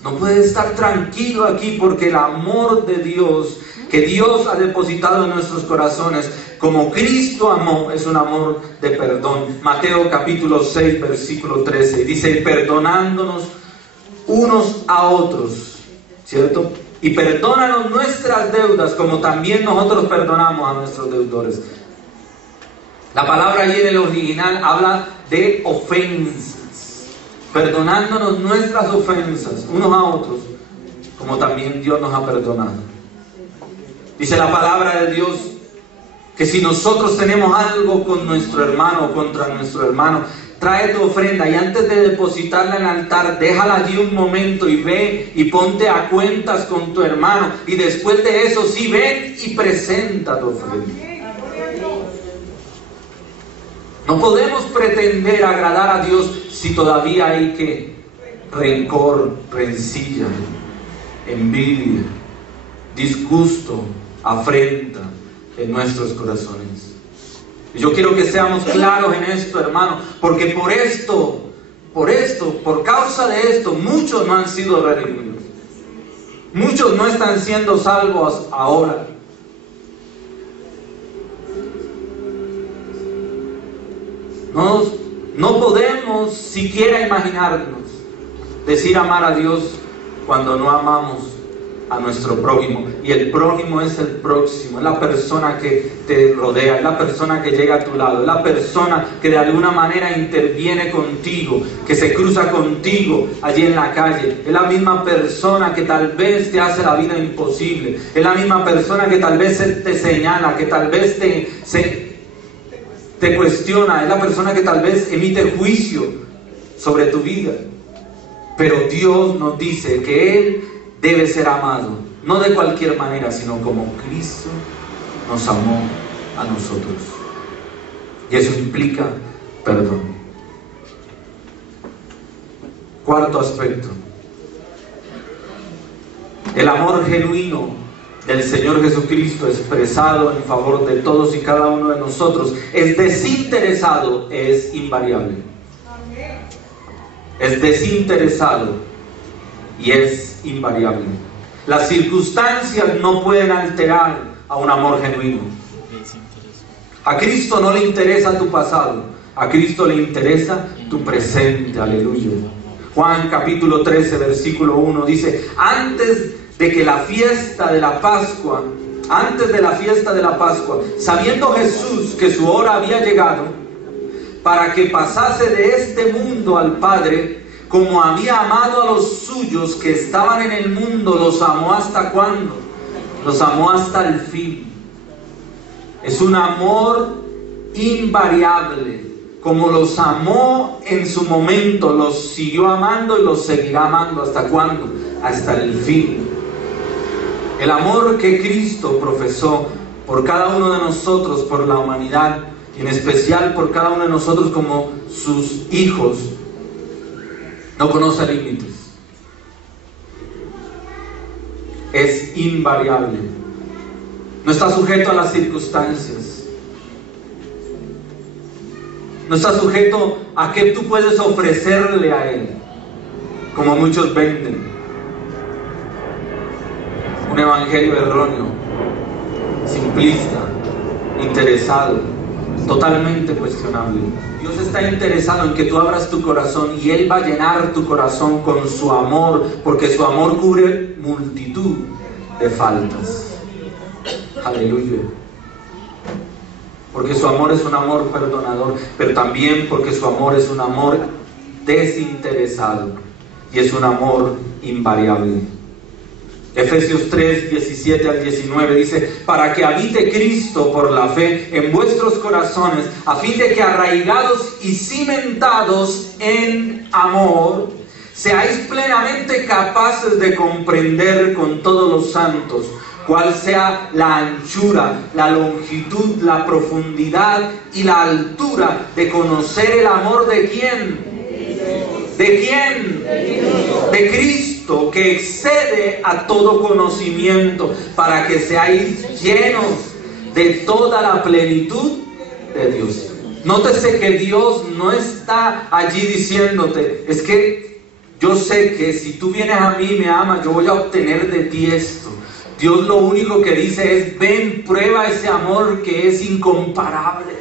No puedes estar tranquilo aquí, porque el amor de Dios, que Dios ha depositado en nuestros corazones, como Cristo amó, es un amor de perdón. Mateo capítulo 6, versículo 13, dice: perdonándonos unos a otros, ¿cierto? Y perdónanos nuestras deudas, como también nosotros perdonamos a nuestros deudores. La palabra allí en el original habla de ofensas. Perdonándonos nuestras ofensas unos a otros, como también Dios nos ha perdonado. Dice la palabra de Dios que si nosotros tenemos algo con nuestro hermano o contra nuestro hermano, trae tu ofrenda y antes de depositarla en el altar, déjala allí un momento y ve y ponte a cuentas con tu hermano, y después de eso sí, ven y presenta tu ofrenda. No podemos pretender agradar a Dios si todavía hay rencor, rencilla, envidia, disgusto, afrenta en nuestros corazones. Y yo quiero que seamos claros en esto, hermano, porque por causa de esto, muchos no han sido redimidos. Muchos no están siendo salvos ahora. No podemos siquiera imaginarnos decir amar a Dios cuando no amamos a nuestro prójimo. Y el prójimo es el próximo, es la persona que te rodea, es la persona que llega a tu lado, es la persona que de alguna manera interviene contigo, que se cruza contigo allí en la calle. Es la misma persona que tal vez te hace la vida imposible, es la misma persona que tal vez te señala, que tal vez te cuestiona, es la persona que tal vez emite juicio sobre tu vida. Pero Dios nos dice que Él debe ser amado, no de cualquier manera, sino como Cristo nos amó a nosotros. Y eso implica perdón. Cuarto aspecto: el amor genuino del Señor Jesucristo, expresado en favor de todos y cada uno de nosotros, es desinteresado, es invariable. Es desinteresado y es invariable. Las circunstancias no pueden alterar a un amor genuino. A Cristo no le interesa tu pasado, a Cristo le interesa tu presente. Aleluya. Juan capítulo 13 versículo 1 dice: antes de la fiesta de la Pascua, sabiendo Jesús que su hora había llegado para que pasase de este mundo al Padre, como había amado a los suyos que estaban en el mundo, los amó ¿hasta cuándo? Los amó hasta el fin. Es un amor invariable. Como los amó en su momento, los siguió amando y los seguirá amando. ¿Hasta cuándo? Hasta el fin. El amor que Cristo profesó por cada uno de nosotros, por la humanidad, y en especial por cada uno de nosotros como sus hijos, no conoce límites. Es invariable. No está sujeto a las circunstancias. No está sujeto a qué tú puedes ofrecerle a Él, como muchos venden. Un evangelio erróneo, simplista, interesado, totalmente cuestionable. Dios está interesado en que tú abras tu corazón y Él va a llenar tu corazón con su amor, porque su amor cubre multitud de faltas. Aleluya. Porque su amor es un amor perdonador, pero también porque su amor es un amor desinteresado y es un amor invariable. Efesios 3, 17 al 19 dice: para que habite Cristo por la fe en vuestros corazones, a fin de que arraigados y cimentados en amor, seáis plenamente capaces de comprender con todos los santos cuál sea la anchura, la longitud, la profundidad y la altura, de conocer el amor de ¿quién? ¿De quién? De Cristo, que excede a todo conocimiento, para que seáis llenos de toda la plenitud de Dios. Nótese que Dios no está allí diciéndote: es que yo sé que si tú vienes a mí y me amas, yo voy a obtener de ti esto. Dios lo único que dice es: ven, prueba ese amor que es incomparable.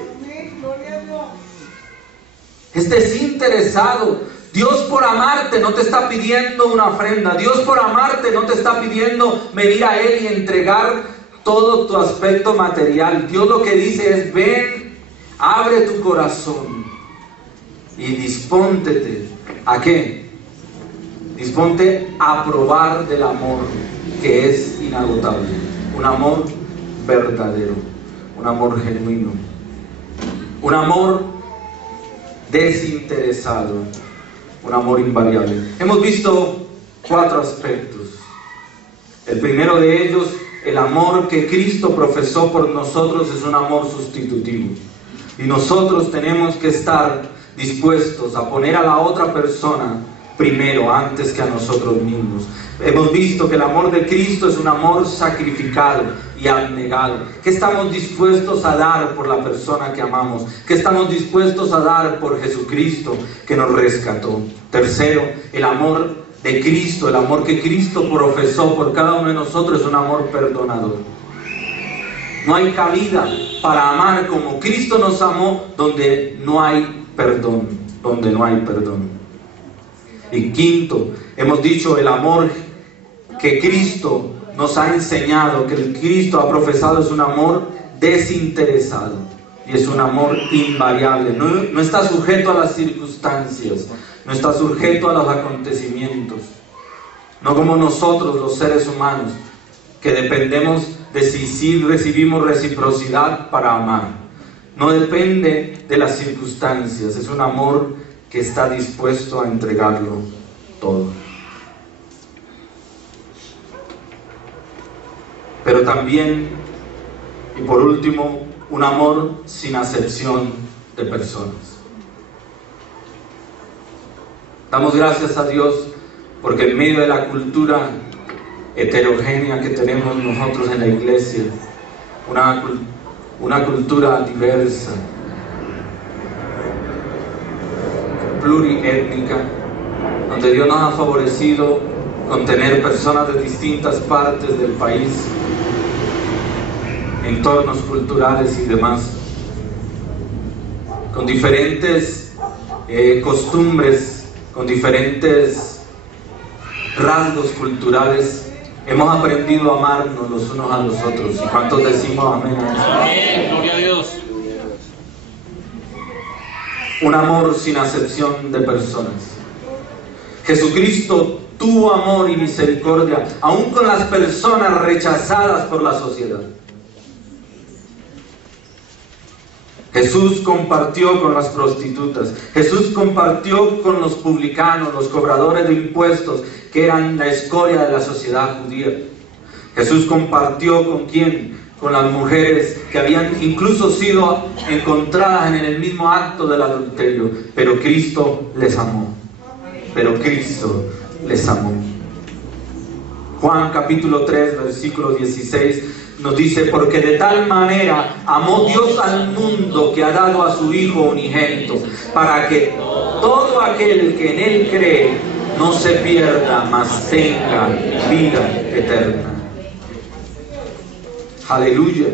Es desinteresado. Dios por amarte no te está pidiendo una ofrenda. Dios por amarte no te está pidiendo venir a Él y entregar todo tu aspecto material. Dios lo que dice es: ven, abre tu corazón y dispóntete. ¿A qué? Disponte a probar del amor que es inagotable. Un amor verdadero, un amor genuino, un amor desinteresado, un amor invariable. Hemos visto 4 aspectos. El primero de ellos, el amor que Cristo profesó por nosotros, es un amor sustitutivo. Y nosotros tenemos que estar dispuestos a poner a la otra persona primero, antes que a nosotros mismos. Hemos visto que el amor de Cristo es un amor sacrificado y abnegado. ¿Qué estamos dispuestos a dar por la persona que amamos? ¿Qué estamos dispuestos a dar por Jesucristo que nos rescató? Tercero, el amor de Cristo, el amor que Cristo profesó por cada uno de nosotros, es un amor perdonador. No hay cabida para amar como Cristo nos amó donde no hay perdón, donde no hay perdón. Y quinto, hemos dicho el amor que Cristo nos ha enseñado, que el Cristo ha profesado, es un amor desinteresado y es un amor invariable. No está sujeto a las circunstancias, no está sujeto a los acontecimientos. No como nosotros los seres humanos, que dependemos de si recibimos reciprocidad para amar. No depende de las circunstancias, es un amor que está dispuesto a entregarlo todo. Pero también, y por último, un amor sin acepción de personas. Damos gracias a Dios porque en medio de la cultura heterogénea que tenemos nosotros en la iglesia, una cultura diversa, pluriétnica, donde Dios nos ha favorecido con tener personas de distintas partes del país, entornos culturales y demás, con diferentes costumbres, con diferentes rasgos culturales. Hemos aprendido a amarnos los unos a los otros. ¿Y cuántos decimos amén? Amén, gloria a Dios. Un amor sin acepción de personas. Jesucristo tuvo amor y misericordia, aún con las personas rechazadas por la sociedad. Jesús compartió con las prostitutas. Jesús compartió con los publicanos, los cobradores de impuestos, que eran la escoria de la sociedad judía. Jesús compartió con quién, con las mujeres que habían incluso sido encontradas en el mismo acto del adulterio. Pero Cristo les amó. Pero Cristo les amó. Juan capítulo 3, versículo 16 nos dice: porque de tal manera amó Dios al mundo que ha dado a su Hijo unigénito, para que todo aquel que en Él cree no se pierda, mas tenga vida eterna. Aleluya.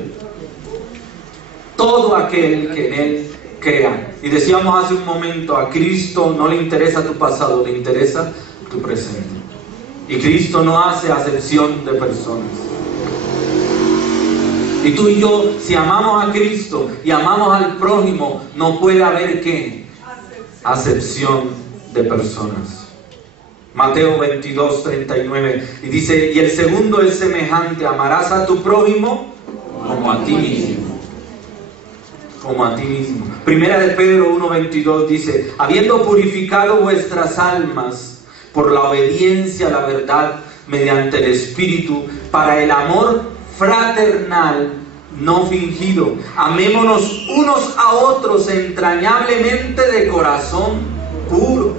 Todo aquel que en Él crea. Y decíamos hace un momento, a Cristo no le interesa tu pasado, le interesa tu presente. Y Cristo no hace acepción de personas. Y tú y yo, si amamos a Cristo y amamos al prójimo, no puede haber ¿qué? Acepción de personas. Mateo 22, 39, y dice: y el segundo es semejante, amarás a tu prójimo como a ti mismo. Como a ti mismo. Primera de Pedro 1, 22 dice: habiendo purificado vuestras almas por la obediencia a la verdad mediante el Espíritu, para el amor fraternal no fingido, amémonos unos a otros entrañablemente de corazón puro.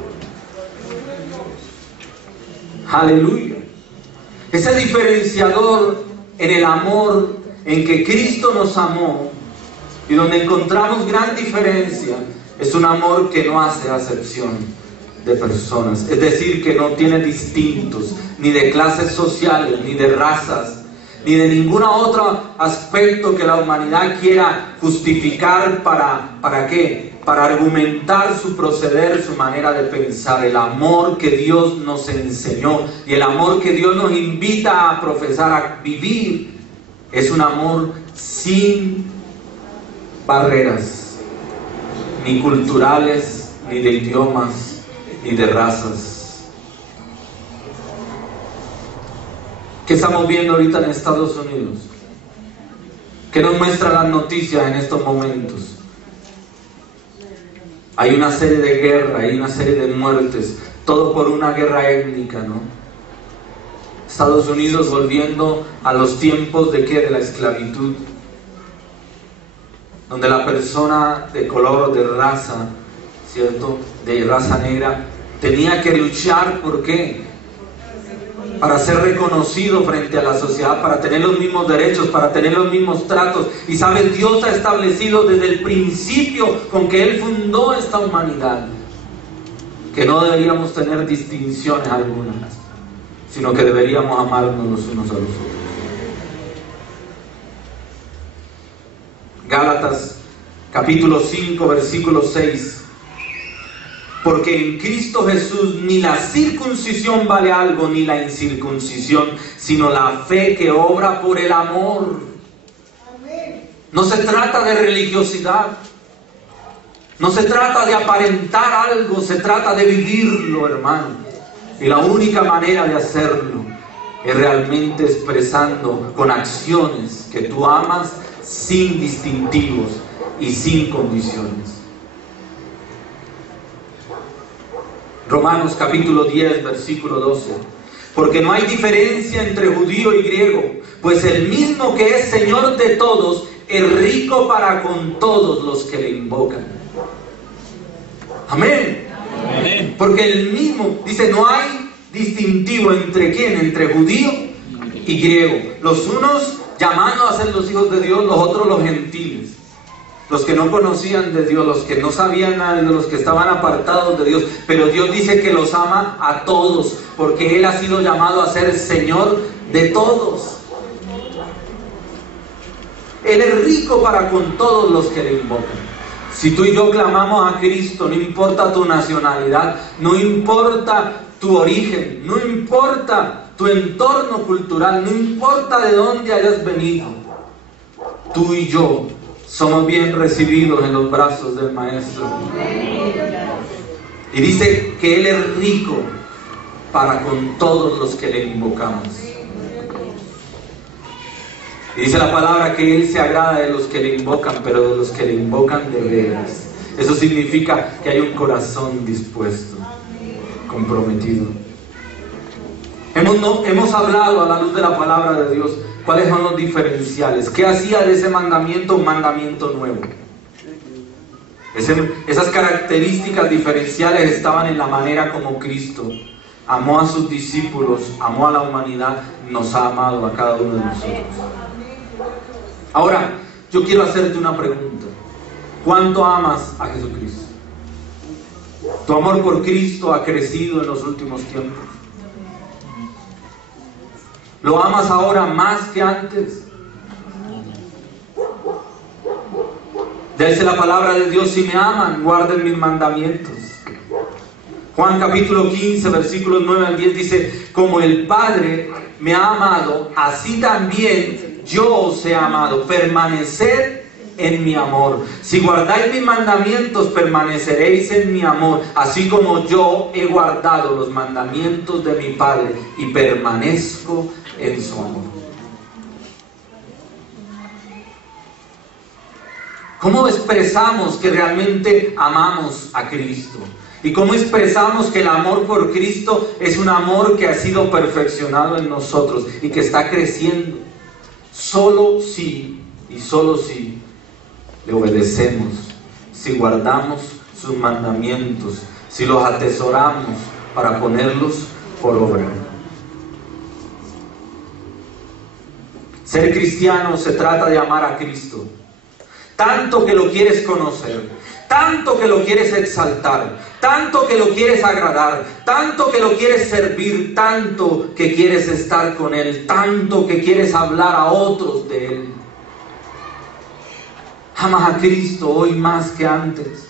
Aleluya. Ese diferenciador en el amor en que Cristo nos amó, y donde encontramos gran diferencia, es un amor que no hace acepción de personas, es decir, que no tiene distintos, ni de clases sociales, ni de razas, ni de ningún otro aspecto que la humanidad quiera justificar ¿para qué? Para argumentar su proceder, su manera de pensar. El amor que Dios nos enseñó y el amor que Dios nos invita a profesar, a vivir, es un amor sin barreras, ni culturales, ni de idiomas, ni de razas. ¿Qué estamos viendo ahorita en Estados Unidos? ¿Qué nos muestran las noticias en estos momentos? Hay una serie de guerras, hay una serie de muertes, todo por una guerra étnica, ¿no? Estados Unidos volviendo a los tiempos de ¿qué? De la esclavitud, donde la persona de color, de raza, ¿cierto? De raza negra, tenía que luchar, ¿por qué? Para ser reconocido frente a la sociedad, para tener los mismos derechos, para tener los mismos tratos. Y sabes, Dios ha establecido desde el principio con que Él fundó esta humanidad, que no deberíamos tener distinciones algunas, sino que deberíamos amarnos los unos a los otros. Gálatas capítulo 5 versículo 6. Porque en Cristo Jesús ni la circuncisión vale algo, ni la incircuncisión, sino la fe que obra por el amor. No se trata de religiosidad, no se trata de aparentar algo, se trata de vivirlo, hermano. Y la única manera de hacerlo es realmente expresando con acciones que tú amas sin distintivos y sin condiciones. Romanos capítulo 10, versículo 12. Porque no hay diferencia entre judío y griego, pues el mismo que es Señor de todos, es rico para con todos los que le invocan. Amén. Amén. Porque el mismo, dice, no hay distintivo entre quién, entre judío y griego. Los unos llamando a ser los hijos de Dios, los otros los gentiles. Los que no conocían de Dios, los que no sabían nada de los que estaban apartados de Dios. Pero Dios dice que los ama a todos, porque Él ha sido llamado a ser Señor de todos. Él es rico para con todos los que le invocan. Si tú y yo clamamos a Cristo, no importa tu nacionalidad, no importa tu origen, no importa tu entorno cultural, no importa de dónde hayas venido, tú y yo somos bien recibidos en los brazos del Maestro. Y dice que Él es rico para con todos los que le invocamos. Y dice la palabra que Él se agrada de los que le invocan, pero de los que le invocan de veras. Eso significa que hay un corazón dispuesto, comprometido. Hemos hablado a la luz de la palabra de Dios cuáles son los diferenciales. ¿Qué hacía de ese mandamiento un mandamiento nuevo? Esas características diferenciales estaban en la manera como Cristo amó a sus discípulos, amó a la humanidad, nos ha amado a cada uno de nosotros. Ahora, yo quiero hacerte una pregunta. ¿Cuánto amas a Jesucristo? ¿Tu amor por Cristo ha crecido en los últimos tiempos? ¿Lo amas ahora más que antes? Dice la palabra de Dios: si me aman, guarden mis mandamientos. Juan capítulo 15, versículos 9 al 10 dice: como el Padre me ha amado, así también yo os he amado. Permaneced en mi amor. Si guardáis mis mandamientos, permaneceréis en mi amor, así como yo he guardado los mandamientos de mi Padre y permanezco en su amor. ¿Cómo expresamos que realmente amamos a Cristo? ¿Y cómo expresamos que el amor por Cristo es un amor que ha sido perfeccionado en nosotros y que está creciendo? Solo si y solo si le obedecemos, si guardamos sus mandamientos, si los atesoramos para ponerlos por obra. Ser cristiano se trata de amar a Cristo, tanto que lo quieres conocer, tanto que lo quieres exaltar, tanto que lo quieres agradar, tanto que lo quieres servir, tanto que quieres estar con Él, tanto que quieres hablar a otros de Él. Amas a Cristo hoy más que antes.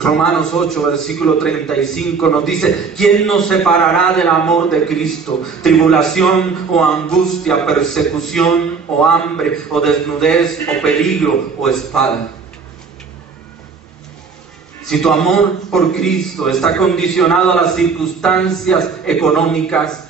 Romanos 8, versículo 35 nos dice: ¿quién nos separará del amor de Cristo? Tribulación o angustia, persecución o hambre o desnudez o peligro o espada. Si tu amor por Cristo está condicionado a las circunstancias económicas,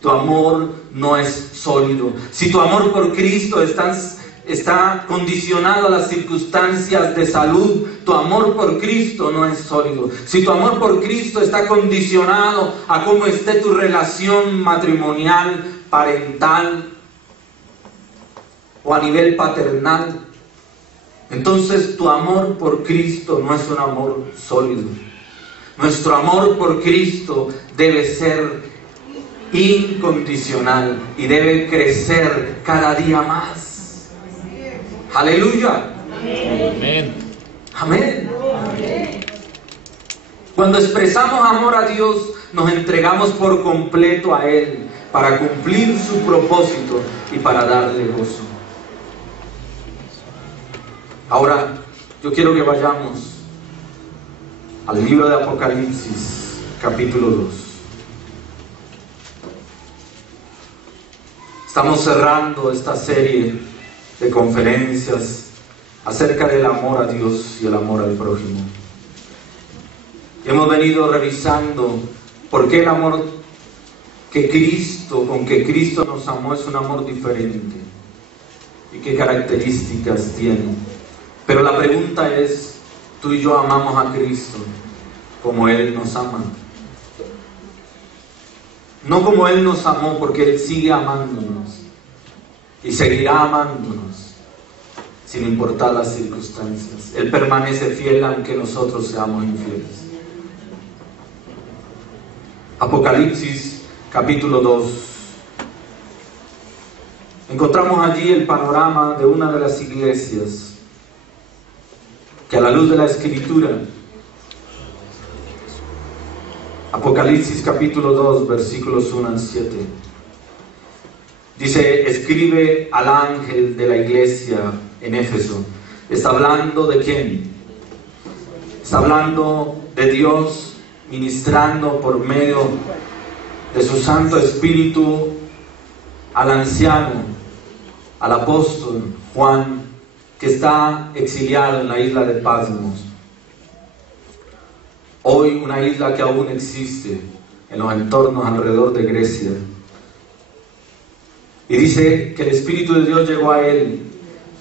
tu amor no es sólido. Si tu amor por Cristo está condicionado a las circunstancias de salud, tu amor por Cristo no es sólido. Si tu amor por Cristo está condicionado a cómo esté tu relación matrimonial, parental o a nivel paternal, entonces tu amor por Cristo no es un amor sólido. Nuestro amor por Cristo debe ser incondicional y debe crecer cada día más. Aleluya. Amén. Amén. Cuando expresamos amor a Dios, nos entregamos por completo a Él para cumplir su propósito y para darle gozo. Ahora, yo quiero que vayamos al libro de Apocalipsis, capítulo 2. Estamos cerrando esta serie de conferencias acerca del amor a Dios y el amor al prójimo. Hemos venido revisando por qué el amor con que Cristo nos amó es un amor diferente y qué características tiene. Pero la pregunta es, ¿tú y yo amamos a Cristo como Él nos ama? No como Él nos amó, porque Él sigue amándonos y seguirá amándonos sin importar las circunstancias. Él permanece fiel aunque nosotros seamos infieles. Apocalipsis capítulo 2. Encontramos allí el panorama de una de las iglesias que a la luz de la Escritura, Apocalipsis capítulo 2, versículos 1 al 7, dice: escribe al ángel de la iglesia en Éfeso. ¿Está hablando de quién? Está hablando de Dios ministrando por medio de su Santo Espíritu al anciano, al apóstol Juan, que está exiliado en la isla de Patmos. Hoy una isla que aún existe en los entornos alrededor de Grecia. Y dice que el Espíritu de Dios llegó a él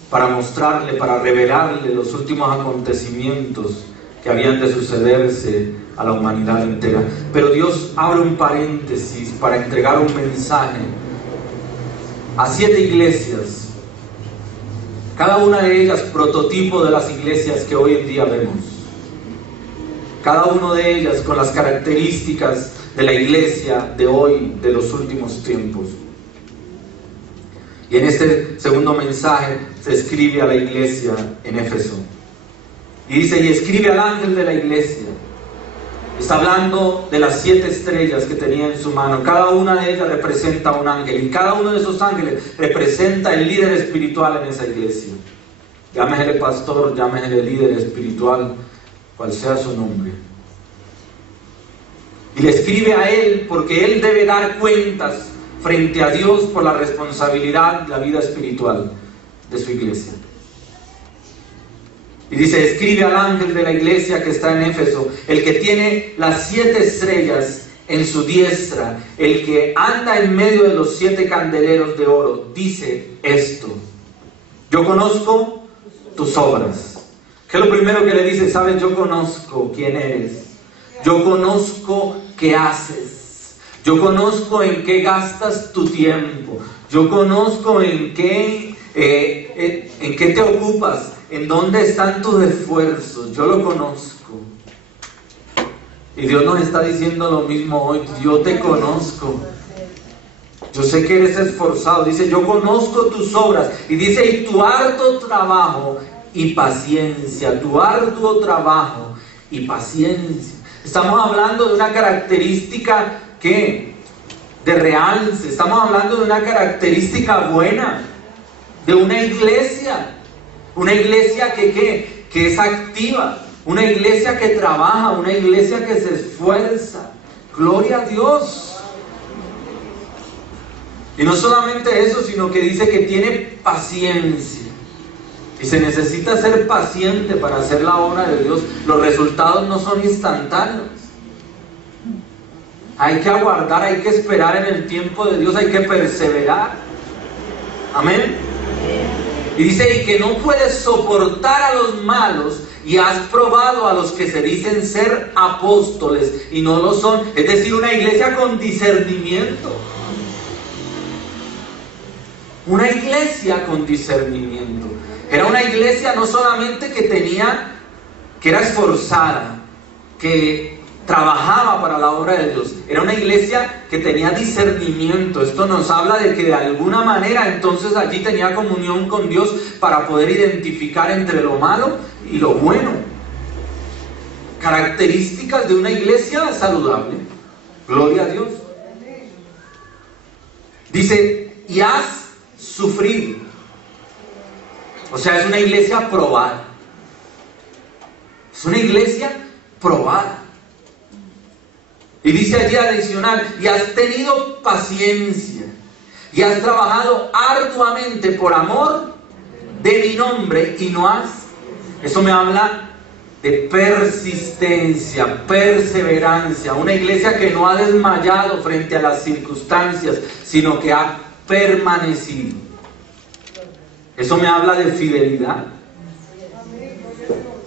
para mostrarle, para revelarle los últimos acontecimientos que habían de sucederse a la humanidad entera. Pero Dios abre un paréntesis para entregar un mensaje a 7 iglesias, cada una de ellas prototipo de las iglesias que hoy en día vemos, cada una de ellas con las características de la iglesia de hoy, de los últimos tiempos. Y en este segundo mensaje se escribe a la iglesia en Éfeso. Y dice: y escribe al ángel de la iglesia. Está hablando de las 7 estrellas que tenía en su mano. Cada una de ellas representa a un ángel. Y cada uno de esos ángeles representa el líder espiritual en esa iglesia. Llámesele pastor, llámesele líder espiritual, cual sea su nombre. Y le escribe a él porque él debe dar cuentas frente a Dios por la responsabilidad de la vida espiritual de su iglesia. Y dice: escribe al ángel de la iglesia que está en Éfeso, el que tiene las 7 estrellas en su diestra, el que anda en medio de los 7 candeleros de oro, dice esto: yo conozco tus obras. ¿Qué es lo primero que le dice? Sabes, yo conozco quién eres, yo conozco qué haces, yo conozco en qué gastas tu tiempo, yo conozco en qué te ocupas, en dónde están tus esfuerzos, yo lo conozco. Y Dios nos está diciendo lo mismo hoy: yo te conozco, yo sé que eres esforzado. Dice: yo conozco tus obras. Y dice: y tu arduo trabajo y paciencia, tu arduo trabajo y paciencia. Estamos hablando de una característica que de realce, estamos hablando de una característica buena de una iglesia que es activa, una iglesia que trabaja, una iglesia que se esfuerza. Gloria a Dios. Y no solamente eso, sino que dice que tiene paciencia. Y se necesita ser paciente para hacer la obra de Dios. Los resultados no son instantáneos. Hay que aguardar, hay que esperar en el tiempo de Dios, hay que perseverar. Amén. Y dice: y que no puedes soportar a los malos, y has probado a los que se dicen ser apóstoles y no lo son. Es decir, una iglesia con discernimiento. Una iglesia con discernimiento. Era una iglesia no solamente que era esforzada, que trabajaba para la obra de Dios. Era una iglesia que tenía discernimiento. Esto nos habla de que de alguna manera entonces allí tenía comunión con Dios para poder identificar entre lo malo y lo bueno. características de una iglesia saludable. Gloria a Dios. Dice, y has sufrido. O sea, es una iglesia probada. Es una iglesia probada. Y dice allí adicional, y has tenido paciencia, y has trabajado arduamente por amor de mi nombre, y no has. Eso me habla de persistencia, perseverancia. Una iglesia que no ha desmayado frente a las circunstancias, sino que ha permanecido. Eso me habla de fidelidad.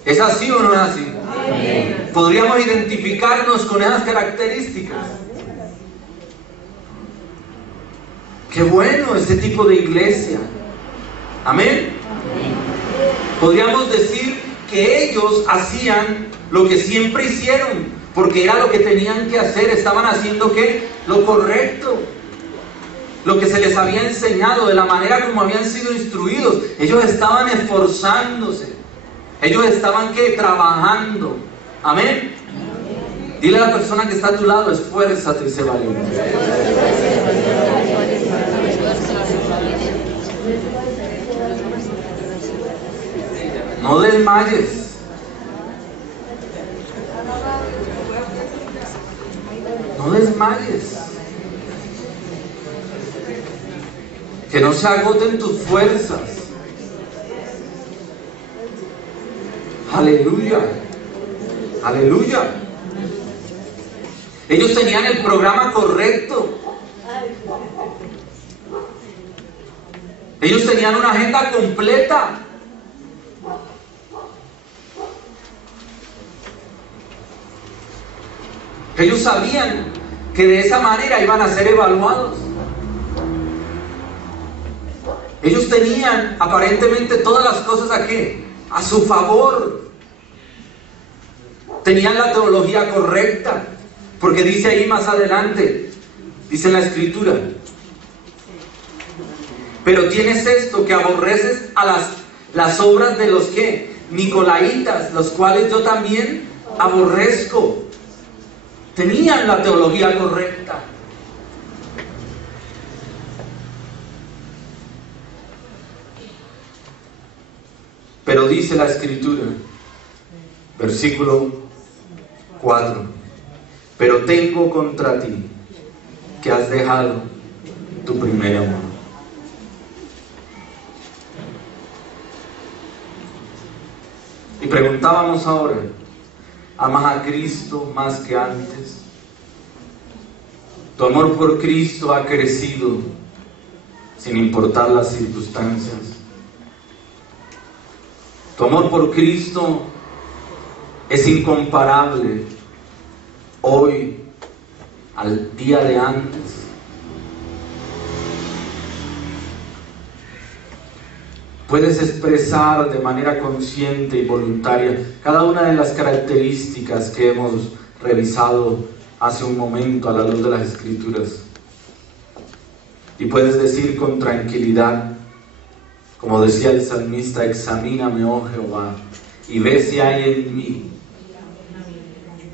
¿Es así o no es así? Amén. Podríamos identificarnos con esas características. Qué bueno este tipo de iglesia. Amén. Podríamos decir que ellos hacían lo que siempre hicieron, porque era lo que tenían que hacer. Estaban haciendo ¿qué? Lo correcto, lo que se les había enseñado, de la manera como habían sido instruidos. Ellos estaban esforzándose. Ellos estaban ¿qué? Trabajando. Amén. Dile a la persona que está a tu lado, esfuérzate y sé valiente. No desmayes. No desmayes. Que no se agoten tus fuerzas. Aleluya. Aleluya. Ellos tenían el programa correcto. Ellos tenían una agenda completa. Ellos sabían que de esa manera iban a ser evaluados. Ellos tenían aparentemente todas las cosas aquí a su favor. Tenían la teología correcta, porque dice ahí más adelante, dice en la Escritura, pero tienes esto, que aborreces a las obras de los que Nicolaitas, los cuales yo también aborrezco. Tenían la teología correcta. Pero dice la Escritura, versículo 4, pero tengo contra ti que has dejado tu primer amor. Y preguntábamos ahora, ¿amas a Cristo más que antes? ¿Tu amor por Cristo ha crecido sin importar las circunstancias? ¿Tu amor por Cristo es incomparable hoy al día de antes? Puedes expresar de manera consciente y voluntaria cada una de las características que hemos revisado hace un momento a la luz de las Escrituras. Y puedes decir con tranquilidad, como decía el salmista, examíname, oh Jehová, y ve si hay en mí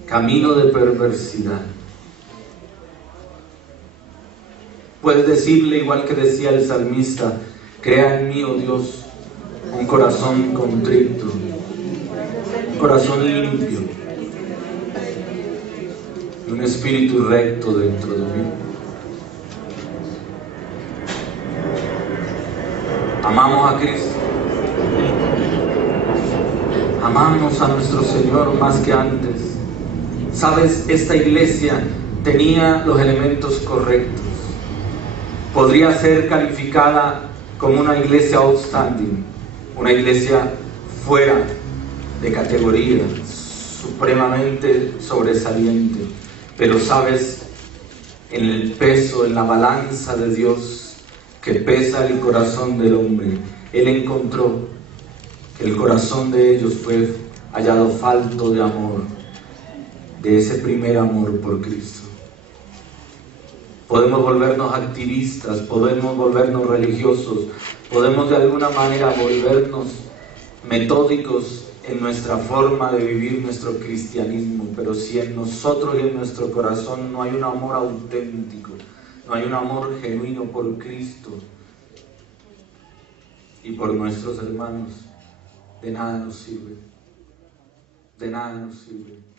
camino de perversidad. Puedes decirle, igual que decía el salmista, crea en mí, oh Dios, un corazón contrito, un corazón limpio y un espíritu recto dentro de mí. Amamos a Cristo. Amamos a nuestro Señor más que antes. Sabes, esta iglesia tenía los elementos correctos. Podría ser calificada como una iglesia outstanding, una iglesia fuera de categoría, supremamente sobresaliente. Pero sabes, en el peso, en la balanza de Dios que pesa el corazón del hombre, Él encontró que el corazón de ellos fue hallado falto de amor, de ese primer amor por Cristo. Podemos volvernos activistas, podemos volvernos religiosos, podemos de alguna manera volvernos metódicos en nuestra forma de vivir nuestro cristianismo, pero si en nosotros y en nuestro corazón no hay un amor auténtico, no hay un amor genuino por Cristo y por nuestros hermanos, de nada nos sirve, de nada nos sirve.